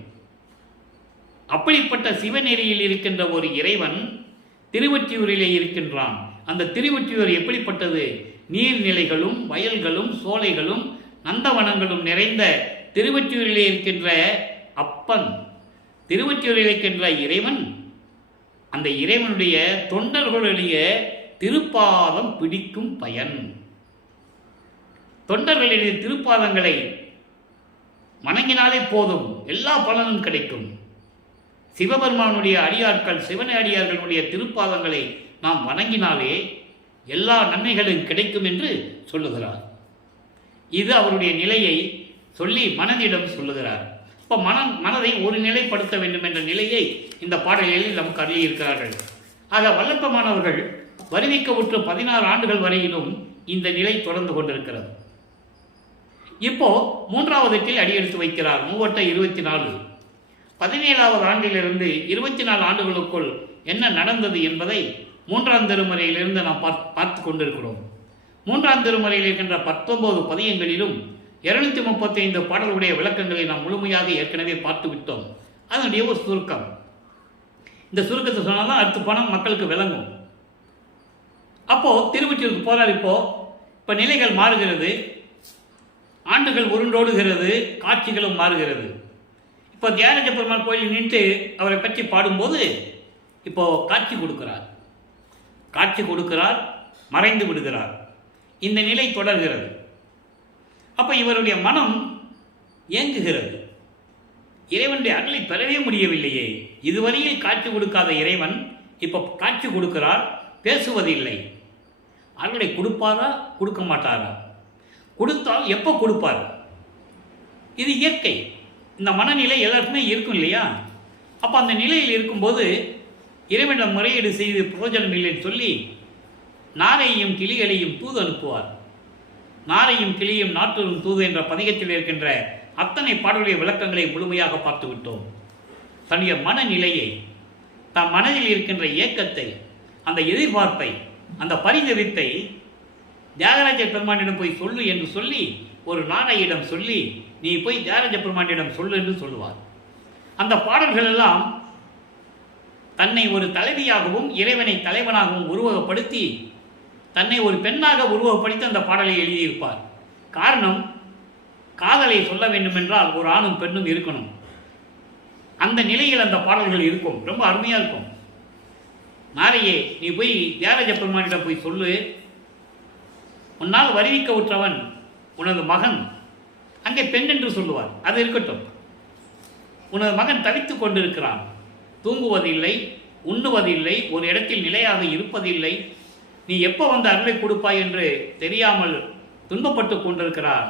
அப்படிப்பட்ட சிவநெறியில் இருக்கின்ற ஒரு இறைவன் திருவொற்றியூரிலே இருக்கின்றான். அந்த திருவொற்றியூர் எப்படிப்பட்டது? நீர்நிலைகளும் வயல்களும் சோலைகளும் நந்தவனங்களும் நிறைந்த திருவொற்றியூரிலே இருக்கின்ற அப்பன், திருவொற்றியூரில் இருக்கின்ற இறைவன், அந்த இறைவனுடைய தொண்டர்களுடைய திருப்பாதம் பிடிக்கும் பயன். தொண்டர்களுடைய திருப்பாதங்களை வணங்கினாலே போதும், எல்லா பலனும் கிடைக்கும். சிவபெருமானுடைய அடியார்கள், சிவனை அடியார்களுடைய திருப்பாதங்களை நாம் வணங்கினாலே எல்லா நன்மைகளும் கிடைக்கும் என்று சொல்லுகிறார். இது அவருடைய நிலையை சொல்லி மனதிடம் சொல்லுகிறார். இப்போ மனதை ஒரு நிலைப்படுத்த வேண்டும் என்ற நிலையை இந்த பாடலில் நமக்கு அருளியிருக்கிறார்கள். ஆக வல்லப்பமானவர்கள் வருவிக்க உற்று 16 ஆண்டுகள் வரையிலும் இந்த நிலை தொடர்ந்து கொண்டிருக்கிறது. இப்போ 3வது அடியெடுத்து வைக்கிறார். 3/24. 17வது ஆண்டிலிருந்து 24 ஆண்டுகளுக்குள் என்ன நடந்தது என்பதை 3ஆம் திருமுறையிலிருந்து நாம் பார்த்து கொண்டிருக்கிறோம். 3ஆம் திருமுறையில் இருக்கின்ற 19 பதியங்களிலும் 235 பாடலுடைய விளக்கங்களை நாம் முழுமையாக ஏற்கனவே பார்த்து விட்டோம். அதனுடைய ஒரு சுருக்கம். இந்த சுருக்கத்தை சொன்னால்தான் அடுத்த பணம் மக்களுக்கு விளங்கும். அப்போது திருவொற்றியூருக்கு போகிறார். இப்போ நிலைகள் மாறுகிறது, ஆண்டுகள் உருண்டோடுகிறது, காட்சிகளும் மாறுகிறது. இப்போ தியாகராஜ பெருமாள் கோயில் நின்று அவரை பற்றி பாடும்போது இப்போது காட்சி கொடுக்கிறார், மறைந்து விடுகிறார். இந்த நிலை தொடர்கிறது. அப்போ இவருடைய மனம் ஏங்குகிறது. இறைவனுடைய அருளை பெறவே முடியவில்லையே. இதுவரையில் காட்சி கொடுக்காத இறைவன் இப்போ காட்சி கொடுக்கிறார், பேசுவதில்லை. அருளை கொடுப்பாரா கொடுக்க மாட்டாரா? கொடுத்தால் எப்போ கொடுப்பார்? இது இயற்கை. இந்த மனநிலை எல்லாருக்குமே இருக்கும் இல்லையா? அப்போ அந்த நிலையில் இருக்கும்போது இறைவனிடம் முறையீடு செய்து பிரயோஜனம் இல்லைன்னு சொல்லி நாரையும் கிளிகளையும் தூது அனுப்புவார். நாரையும் கிளியும் நாட்டூரும் தூது என்ற பதிகத்தில் இருக்கின்ற அத்தனை பாடலுடைய விளக்கங்களை முழுமையாக பார்த்து விட்டோம். தன்னுடைய மனநிலையை, தன் மனதில் இருக்கின்ற இயக்கத்தை, அந்த எதிர்பார்ப்பை, அந்த பரிதவிப்பை தியாகராஜ பெருமானிடம் போய் சொல்லு என்று சொல்லி ஒரு நாரையிடம் சொல்லி நீ போய் தியாகராஜ பெருமானிடம் சொல்லு என்று சொல்லுவார். அந்த பாடல்கள் எல்லாம் தன்னை ஒரு தலைவியாகவும் இறைவனை தலைவனாகவும் உருவகப்படுத்தி தன்னை ஒரு பெண்ணாக உருவகப்படுத்தி அந்த பாடலை எழுதியிருப்பார். காரணம், காதலை சொல்ல வேண்டும் என்றால் ஒரு ஆணும் பெண்ணும் இருக்கணும். அந்த நிலையில் அந்த பாடல்கள் இருக்கும். ரொம்ப அருமையாக இருக்கும். நாரையே, நீ போய் தியாகராஜ பெருமானிடம் போய் சொல்லு, உன்னால் வருவிக்க உற்றவன் உனது மகன், அங்கே பெண் என்று சொல்லுவார். அது இருக்கட்டும். உனது மகன் தவித்துக் கொண்டிருக்கிறான், தூங்குவதில்லை, உண்ணுவதில்லை, ஒரு இடத்தில் நிலையாக இருப்பதில்லை, நீ எப்போ வந்து அருளை கொடுப்பாய் என்று தெரியாமல் துன்பப்பட்டு கொண்டிருக்கிறார்.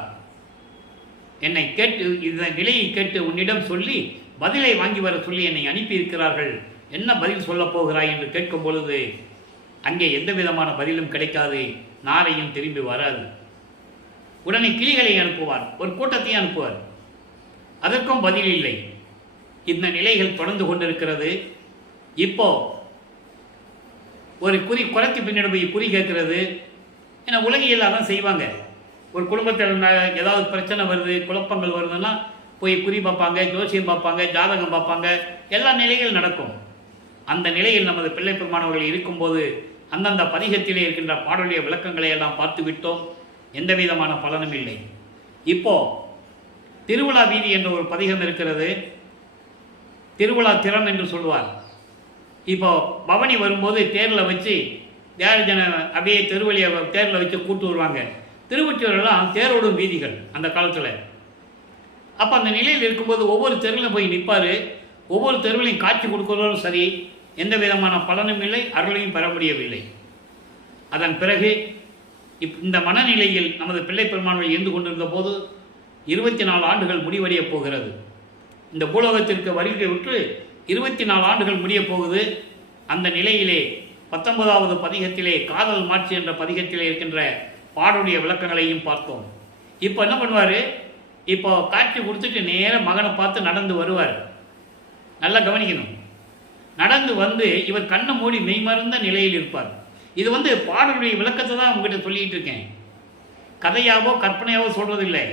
என்னை கேட்டு இந்த நிலையை கேட்டு உன்னிடம் சொல்லி பதிலை வாங்கி வர சொல்லி என்னை அனுப்பியிருக்கிறார்கள். என்ன பதில் சொல்லப் போகிறாய் என்று கேட்கும் பொழுது அங்கே எந்த விதமான பதிலும் கிடைக்காது. நாரையும் திரும்பி வராது. உடனே கிளிகளை அனுப்புவார், ஒரு கூட்டத்தை அனுப்புவார். அதற்கும் பதில் இல்லை. இந்த நிலைகள் தொடர்ந்து கொண்டிருக்கிறது. இப்போ ஒரு குறைக்கு பின்னாடி போய் குறி கேட்கிறது. ஏன்னா உலகியல் அதான் செய்வாங்க. ஒரு குடும்பத்தில் ஏதாவது பிரச்சனை வருது, குழப்பங்கள் வருதுன்னா போய் குறி பார்ப்பாங்க, ஜோசியம் பார்ப்பாங்க, ஜாதகம் பார்ப்பாங்க, எல்லா நிலைகள் நடக்கும். அந்த நிலையில் நமது பிள்ளை பெருமானவர்கள் இருக்கும்போது அந்தந்த பதிகத்திலே இருக்கின்ற பாடலுடைய விளக்கங்களை எல்லாம் பார்த்து விட்டோம். எந்த விதமான பலனும் இல்லை. இப்போ திருவிழா வீதி என்ற ஒரு பதிகம் இருக்கிறது. திருவிழா திறம் என்று சொல்லுவார். இப்போ பவனி வரும்போது தேரில் வச்சு தேர்ஜன அப்படியே தெருவழியை தேரில் வச்சு கூட்டு வருவாங்க. திருவொற்றியூரெல்லாம் தேரோடும் வீதிகள் அந்த காலத்தில். அப்போ அந்த நிலையில் இருக்கும்போது ஒவ்வொரு தெருவிலும் போய் நிற்பார். ஒவ்வொரு தெருவிலையும் காட்சி கொடுக்குறதும் சரி, எந்த விதமான பலனும் இல்லை, அருளையும் பெற முடியவில்லை. அதன் பிறகு இந்த மனநிலையில் நமது பிள்ளை பெருமானவர்கள் இருந்து கொண்டிருந்த போது 24 ஆண்டுகள் முடிவடையப் போகிறது. இந்த பூலோகத்திற்கு வருகை விட்டு 24 ஆண்டுகள் முடியப் போகுது. அந்த நிலையிலே 19வது பதிகத்திலே காதல் மாட்சி என்ற பதிகத்திலே இருக்கின்ற பாடலுடைய விளக்கங்களையும் பார்த்தோம். இப்போ என்ன பண்ணுவார்? இப்போ காட்சி கொடுத்துட்டு நேராக மகனை பார்த்து நடந்து வருவார். நல்லா கவனிக்கணும். நடந்து வந்து இவர் கண்ணை மூடி மெய்மறந்த நிலையில் இருப்பார். இது பாடலுடைய விளக்கத்தை தான் உங்ககிட்ட சொல்லிகிட்டு இருக்கேன். கதையாவோ கற்பனையாவோ சொல்வதில்லை.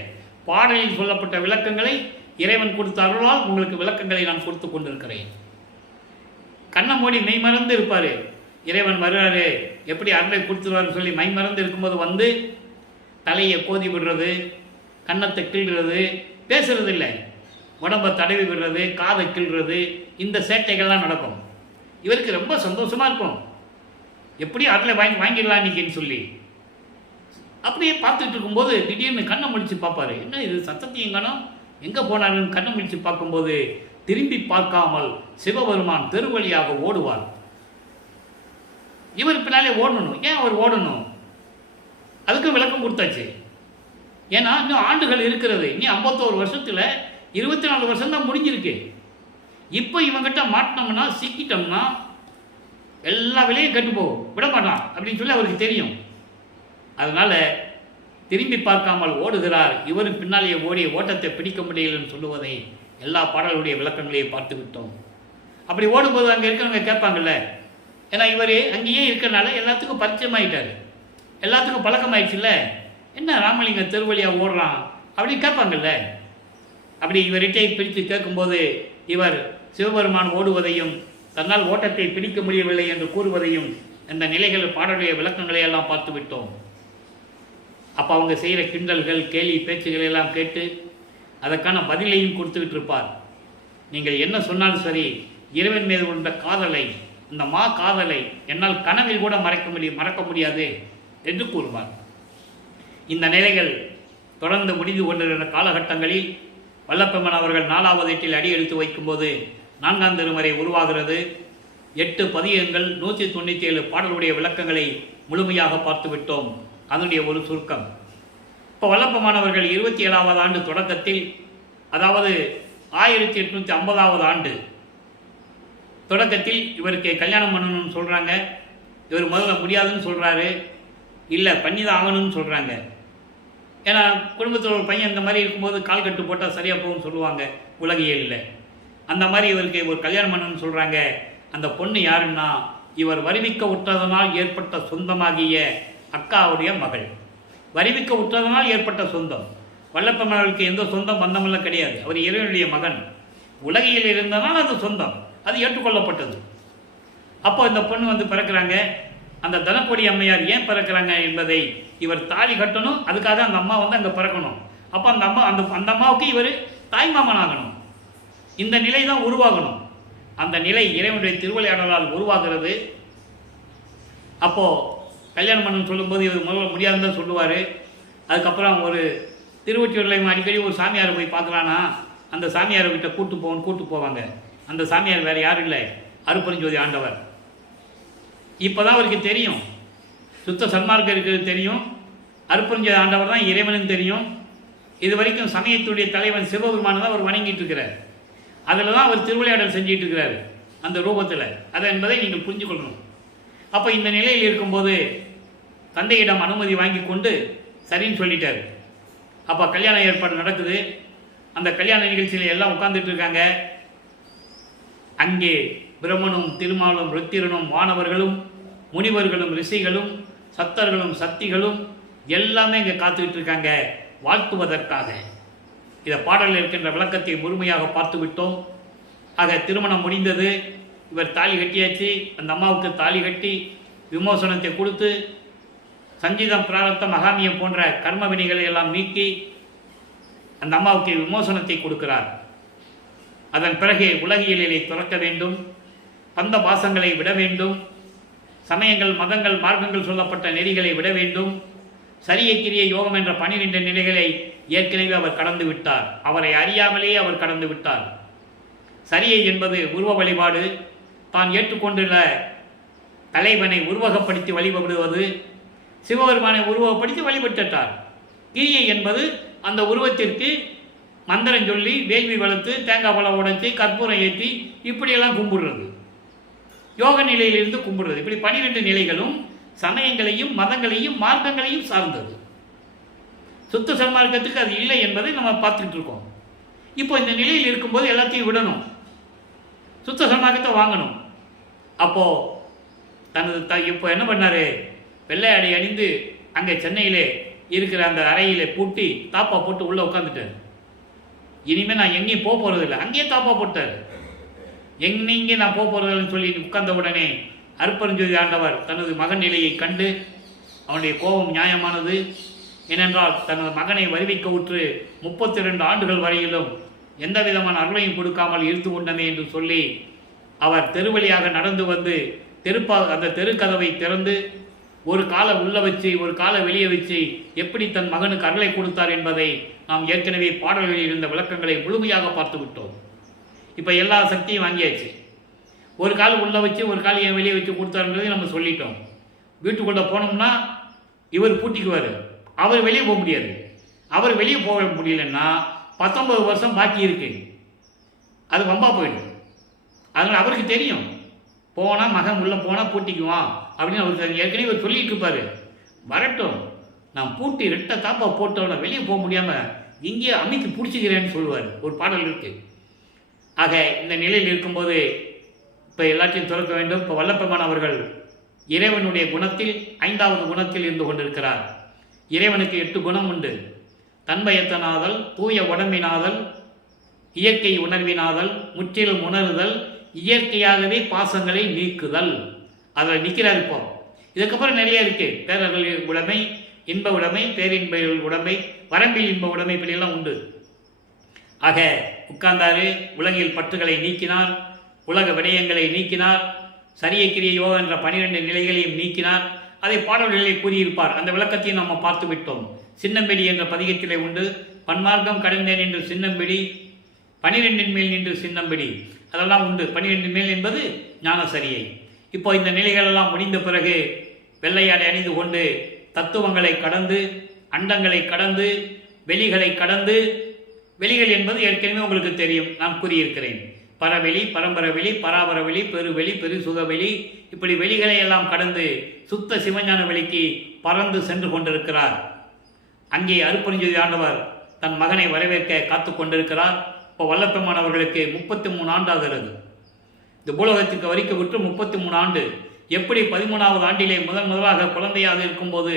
பாடலில் சொல்லப்பட்ட விளக்கங்களை இறைவன் கொடுத்த அருளால் உங்களுக்கு விளக்கங்களை நான் கொடுத்து கொண்டிருக்கிறேன். கண்ணை மூடி மெய்மறந்து இருப்பார். இறைவன் வருவார், எப்படி அருளை கொடுத்துருவார்னு சொல்லி மெய்மறந்து இருக்கும்போது தலையை கோதி விடுறது, கன்னத்தை கிள்றது, பேசுறது இல்லை, உடம்பை தடவி விடுறது, காதை கிள்றது, இந்த சேட்டைகள்லாம் நடக்கும். இவருக்கு ரொம்ப சந்தோஷமாக இருக்கும். எப்படி அருளை வாங்கிடலாம் இன்னைக்குன்னு சொல்லி அப்படியே பார்த்துட்டு இருக்கும்போது திடீர்னு கண்ணை முடிச்சு பார்ப்பாரு. என்ன இது சத்தத்தையும் காணோம், எங்கே போனாருன்னு கண்ணை முடிச்சு பார்க்கும்போது திரும்பி பார்க்காமல் சிவபெருமான் தெருவழியாக ஓடுவார். இவர் பின்னாலே ஓடணும். ஏன் அவர் ஓடணும்? அதுக்கும் விளக்கம் கொடுத்தாச்சு. ஏன்னா இன்னும் ஆண்டுகள் இருக்கிறது. இனி 51 வருஷத்தில் 24 வருஷம் தான் முடிஞ்சிருக்கு. இப்போ இவங்கிட்ட மாட்டினோம்னா, சிக்கிட்டோம்னா எல்லா விலையும் கெட்டு போகும், விட மாட்டான் அப்படின்னு சொல்லி அவருக்கு தெரியும். அதனால் திரும்பி பார்க்காமல் ஓடுகிறார். இவரும் பின்னாலேயே ஓடிய ஓட்டத்தை பிடிக்க முடியலன்னு சொல்லுவதை எல்லா பாடலுடைய விளக்கங்களையும் பார்த்து விட்டோம். அப்படி ஓடும்போது அங்கே இருக்கிறவங்க கேட்பாங்கல்ல, ஏன்னா இவர் அங்கேயே இருக்கிறனால எல்லாத்துக்கும் பரிச்சயமாயிட்டார், எல்லாத்துக்கும் பழக்கமாயிடுச்சுல்ல, என்ன ராமலிங்க தெருவழியாக ஓடுறான் அப்படின்னு கேட்பாங்கல்ல. அப்படி இவர்கிட்ட பிடித்து கேட்கும்போது இவர் சிவபெருமான் ஓடுவதையும் தன்னால் ஓட்டத்தை பிடிக்க முடியவில்லை என்று கூறுவதையும் இந்த நிலைகள் பாடலுடைய விளக்கங்களை எல்லாம் பார்த்து விட்டோம். அப்போ அவங்க செய்கிற கிண்டல்கள், கேலி பேச்சுகளை எல்லாம் கேட்டு அதற்கான பதிலையும் கொடுத்துக்கிட்டு இருப்பார். நீங்கள் என்ன சொன்னாலும் சரி, இறைவன் மீது உள்ள காதலை, இந்த காதலை என்னால் கனவில் கூட மறக்க முடியாது என்று கூறுவார். இந்த நிலைகள் தொடர்ந்து முடிந்து கொண்டிருக்கிற காலகட்டங்களில் வல்லப்பெருமான் அவர்கள் 4வது எட்டில் அடி எடுத்து வைக்கும்போது 4ஆம் திருமுறை உருவாகிறது. 8 பதிகங்கள், 197 பாடலுடைய விளக்கங்களை முழுமையாக பார்த்து விட்டோம். அதனுடைய ஒரு சுருக்கம். இப்போ இப்போ வல்லப்பமானவர்கள் 27வது ஆண்டு தொடக்கத்தில், அதாவது 1850வது ஆண்டு தொடக்கத்தில் இவருக்கு கல்யாணம் பண்ணணும்னு சொல்கிறாங்க. இவர் முதல்ல முடியாதுன்னு சொல்கிறாரு. இல்லை பண்ணி தான் ஆகணும்னு சொல்கிறாங்க. ஏன்னா குடும்பத்தில் ஒரு பையன் இந்த மாதிரி இருக்கும்போது கால் கட்டு போட்டால் சரியாக போகும்னு சொல்லுவாங்க உலகியலில். அந்த மாதிரி இவருக்கு ஒரு கல்யாணம் பண்ணணும்னு சொல்கிறாங்க. அந்த பொண்ணு யாருன்னா, இவர் வருவிக்க உற்றதனால் ஏற்பட்ட சொந்தமாகிய அக்காவுடைய மகள். வருவிக்க உற்றதனால் ஏற்பட்ட சொந்தம். வல்லப்பமர்களுக்கு எந்த சொந்தம் பந்தமெல்லாம் கிடையாது. அவர் இறைவனுடைய மகன். உலகியில் இருந்தனால் அது சொந்தம், அது ஏற்றுக்கொள்ளப்பட்டது. அப்போ இந்த பொண்ணு வந்து பிறக்கிறாங்க. அந்த தனக்கொடி அம்மையார் ஏன் பிறக்கிறாங்க என்பதை இவர் தாலி கட்டணும். அதுக்காக அந்த அம்மா வந்து அங்கே பிறக்கணும். அப்போ அந்த அம்மாவுக்கு இவர் தாய்மாமன் ஆகணும். இந்த நிலை தான் உருவாகணும். அந்த நிலை இறைவனுடைய திருவிளையாடலால் உருவாகிறது. அப்போது கல்யாணம் பண்ணணும்னு சொல்லும்போது இவர் முதல்ல முடியாதுன்னு தான் சொல்லுவார். அதுக்கப்புறம் ஒரு திருவொற்றியூரில் அடிக்கடி ஒரு சாமியாரை போய் பார்க்கலான்னா, அந்த சாமியாரை கிட்ட கூட்டு போவாங்க. அந்த சாமியார் வேறு யாரும் இல்லை, அருப்பெருஞ்சோதி ஆண்டவர். இப்போ தான் அவருக்கு தெரியும், சுத்த சன்மார்க்கருக்கு தெரியும், அருப்பெருஞ்சோதி ஆண்டவர் தான் இறைவனும் தெரியும். இது வரைக்கும் சமயத்துடைய தலைவன் சிவபெருமானை தான் அவர் வணங்கிட்டு இருக்கிறார். அதில் தான் அவர் திருவிளையாடல் செஞ்சிட்டு இருக்கிறார், அந்த ரூபத்தில். அதை என்பதை நீங்கள் புரிஞ்சுக்கொள்ளணும். அப்போ இந்த நிலையில் இருக்கும்போது தந்தையிடம் அனுமதி வாங்கி கொண்டு சரின்னு சொல்லிட்டார். அப்போ கல்யாண ஏற்பாடு நடக்குது. அந்த கல்யாண நிகழ்ச்சியில் எல்லாம் உட்கார்ந்துட்டு இருக்காங்க. அங்கே பிரம்மனும் திருமாலும் ருத்திரனும் வானவர்களும் முனிவர்களும் ரிஷிகளும் சத்தர்களும் சக்திகளும் எல்லாமே இங்கே காத்துக்கிட்டு இருக்காங்க வாழ்த்துவதற்காக. இதை பாடலில் இருக்கின்ற விளக்கத்தை முழுமையாக பார்த்து விட்டோம். ஆக திருமணம் முடிந்தது. இவர் தாலி கட்டியாச்சு. அந்த அம்மாவுக்கு தாலி கட்டி விமோசனத்தை கொடுத்து சஞ்சீதம் பிராரத்தம் மகாமியம் போன்ற கர்ம வினைகளை எல்லாம் நீக்கி அந்த அம்மாவுக்கு விமோசனத்தை கொடுக்கிறார். அதன் பிறகு உலகியலை துறக்க வேண்டும், பந்த பாசங்களை விட வேண்டும், சமயங்கள் மதங்கள் மார்க்கங்கள் சொல்லப்பட்ட நெறிகளை விட வேண்டும். சரிய கிரிய யோகம் என்ற 12 நிலைகளை ஏற்கனவே அவர் கடந்து விட்டார். அவரை அறியாமலேயே அவர் கடந்து விட்டார். சரியை என்பது உருவ வழிபாடு, தான் ஏற்றுக்கொண்டுள்ள தலைவனை உருவகப்படுத்தி வழிபடுவது, சிவபெருமானை உருவகப்படுத்தி வழிபட்டார். கிரியை என்பது அந்த உருவத்திற்கு மந்திரம் சொல்லி வேள்வி வளர்த்து தேங்காய் பழம் உடைச்சி கற்பூரம் ஏற்றி இப்படியெல்லாம் கும்பிடுறது, யோக நிலையிலிருந்து கும்பிடுறது. இப்படி 12 நிலைகளும் சமயங்களையும் மதங்களையும் மார்க்கங்களையும் சார்ந்தது. சுத்த சன்மார்க்கத்துக்கு அது இல்லை என்பதை நம்ம பார்த்துட்டு இருக்கோம். இப்போ இந்த நிலையில் இருக்கும்போது எல்லாத்தையும் விடணும், சுத்த சன்மார்க்கத்தை வாங்கணும். அப்போது தனது இப்போ என்ன பண்ணார், வெள்ளை அடை அணிந்து அங்கே சென்னையிலே இருக்கிற அந்த அறையிலே பூட்டி தாப்பா போட்டு உள்ளே உட்காந்துட்டார். இனிமேல் நான் எங்கேயும் போக போகிறதில்லை, அங்கேயே தாப்பா போட்டார். எங்கேயும் நான் போக போகிறதில்லைன்னு சொல்லி உட்கார்ந்த உடனே அருப்பெருஞ்சோதி ஆண்டவர் தனது மகன் நிலையை கண்டு அவனுடைய கோபம் நியாயமானது. ஏனென்றால் தனது மகனை வருவிக்க உற்று 32 ஆண்டுகள் வரையிலும் எந்த விதமான அருளையும் கொடுக்காமல் இருந்து கொண்டமே என்று சொல்லி அவர் தெருவழியாக நடந்து வந்து அந்த தெருக்கதவை திறந்து ஒரு காலை உள்ள வச்சு ஒரு காலை வெளியே வச்சு எப்படி தன் மகனுக்கு அருளை கொடுத்தார் என்பதை நாம் ஏற்கனவே பாடல்களில் இருந்த விளக்கங்களை முழுமையாக பார்த்து விட்டோம். இப்போ எல்லா சக்தியும் வாங்கியாச்சு. ஒரு கால் உள்ள வச்சு ஒரு கால் ஏன் வெளியே வச்சு கொடுத்தாருன்றதை நம்ம சொல்லிட்டோம். வீட்டுக்குள்ளே போனோம்னா இவர் பூட்டிக்குவார், அவர் வெளியே போக முடியாது. அவர் வெளியே போக முடியலன்னா 19 வருஷம் பாக்கி இருக்கு, அது வம்பா போயிடும். அதனால் அவருக்கு தெரியும், போனால் மகன் உள்ளே போனால் பூட்டிக்குவான் அப்படின்னு அவருக்கு ஏற்கனவே இவர் சொல்லிட்டு இருப்பார். வரட்டும், நான் பூட்டி 2 தாப்பா போட்டவன வெளியே போக முடியாமல் இங்கேயே அமைக்கு பிடிச்சிக்கிறேன்னு சொல்லுவார். ஒரு பாடல் இருக்கு. ஆக இந்த நிலையில் இருக்கும்போது இப்போ எல்லாத்தையும் துறக்க வேண்டும். இப்போ வல்லப்பெருமான் அவர்கள் இறைவனுடைய குணத்தில் 5வது குணத்தில் இருந்து கொண்டிருக்கிறார். இறைவனுக்கு 8 குணம் உண்டு. தன்மயத்தனாதல், தூய உடம்பினாதல், இயற்கை உணர்வினாதல், முற்றிலும் உணர்தல், இயற்கையாகவே பாசங்களை நீக்குதல். அதில் நிற்கிறார். இப்போ இதுக்கப்புறம் நிறைய இருக்கு. பேரர்கள் உடைமை, இன்ப உடைமை, பேரின்ப உடைமை, வரம்பில் இன்ப உடைமை, இப்படியெல்லாம் உண்டு. ஆக உட்கார்ந்தாரு, உலகில் பற்றுகளை நீக்கினார், உலக விடயங்களை நீக்கினார், சரிய கிரிய யோகம் என்ற 12 நிலைகளையும் நீக்கினார். அதை பாடல்களில் கூறியிருப்பார். அந்த விளக்கத்தையும் நம்ம பார்த்து விட்டோம். சின்னம்பெடி என்ற பதிகத்திலே உண்டு. பன்மார்க்கம் கடந்தேன் என்று சின்னம்பெடி, 12 மேல் நின்று சின்னம்பெடி, அதெல்லாம் உண்டு. 12 மேல் என்பது ஞான சரியை. இப்போ இந்த நிலைகளெல்லாம் முடிந்த பிறகு வெள்ளையாடை அணிந்து கொண்டு தத்துவங்களை கடந்து அண்டங்களை கடந்து, வெளிகளை கடந்து, வெளிகள் என்பது ஏற்கனவே உங்களுக்கு தெரியும், நான் கூறியிருக்கிறேன். பரவெளி, பரம்பரவெளி, பராபரவெளி, பெருவெளி, பெருசுகவெளி, இப்படி வெளிகளை எல்லாம் கடந்து சுத்த சிவஞான வெளிக்கு பறந்து சென்று கொண்டிருக்கிறார். அங்கே அருட்பெருஞ்ஜோதி ஆண்டவர் தன் மகனை வரவேற்க காத்து கொண்டிருக்கிறார். இப்போ வல்லப்பெருமான் அவர்களுக்கு 33 ஆண்டாகிறது. இந்த பூலோகத்துக்கு வரிக்க விட்டு 33 ஆண்டு. எப்படி 13வது ஆண்டிலே முதலாக குழந்தையாக இருக்கும்போது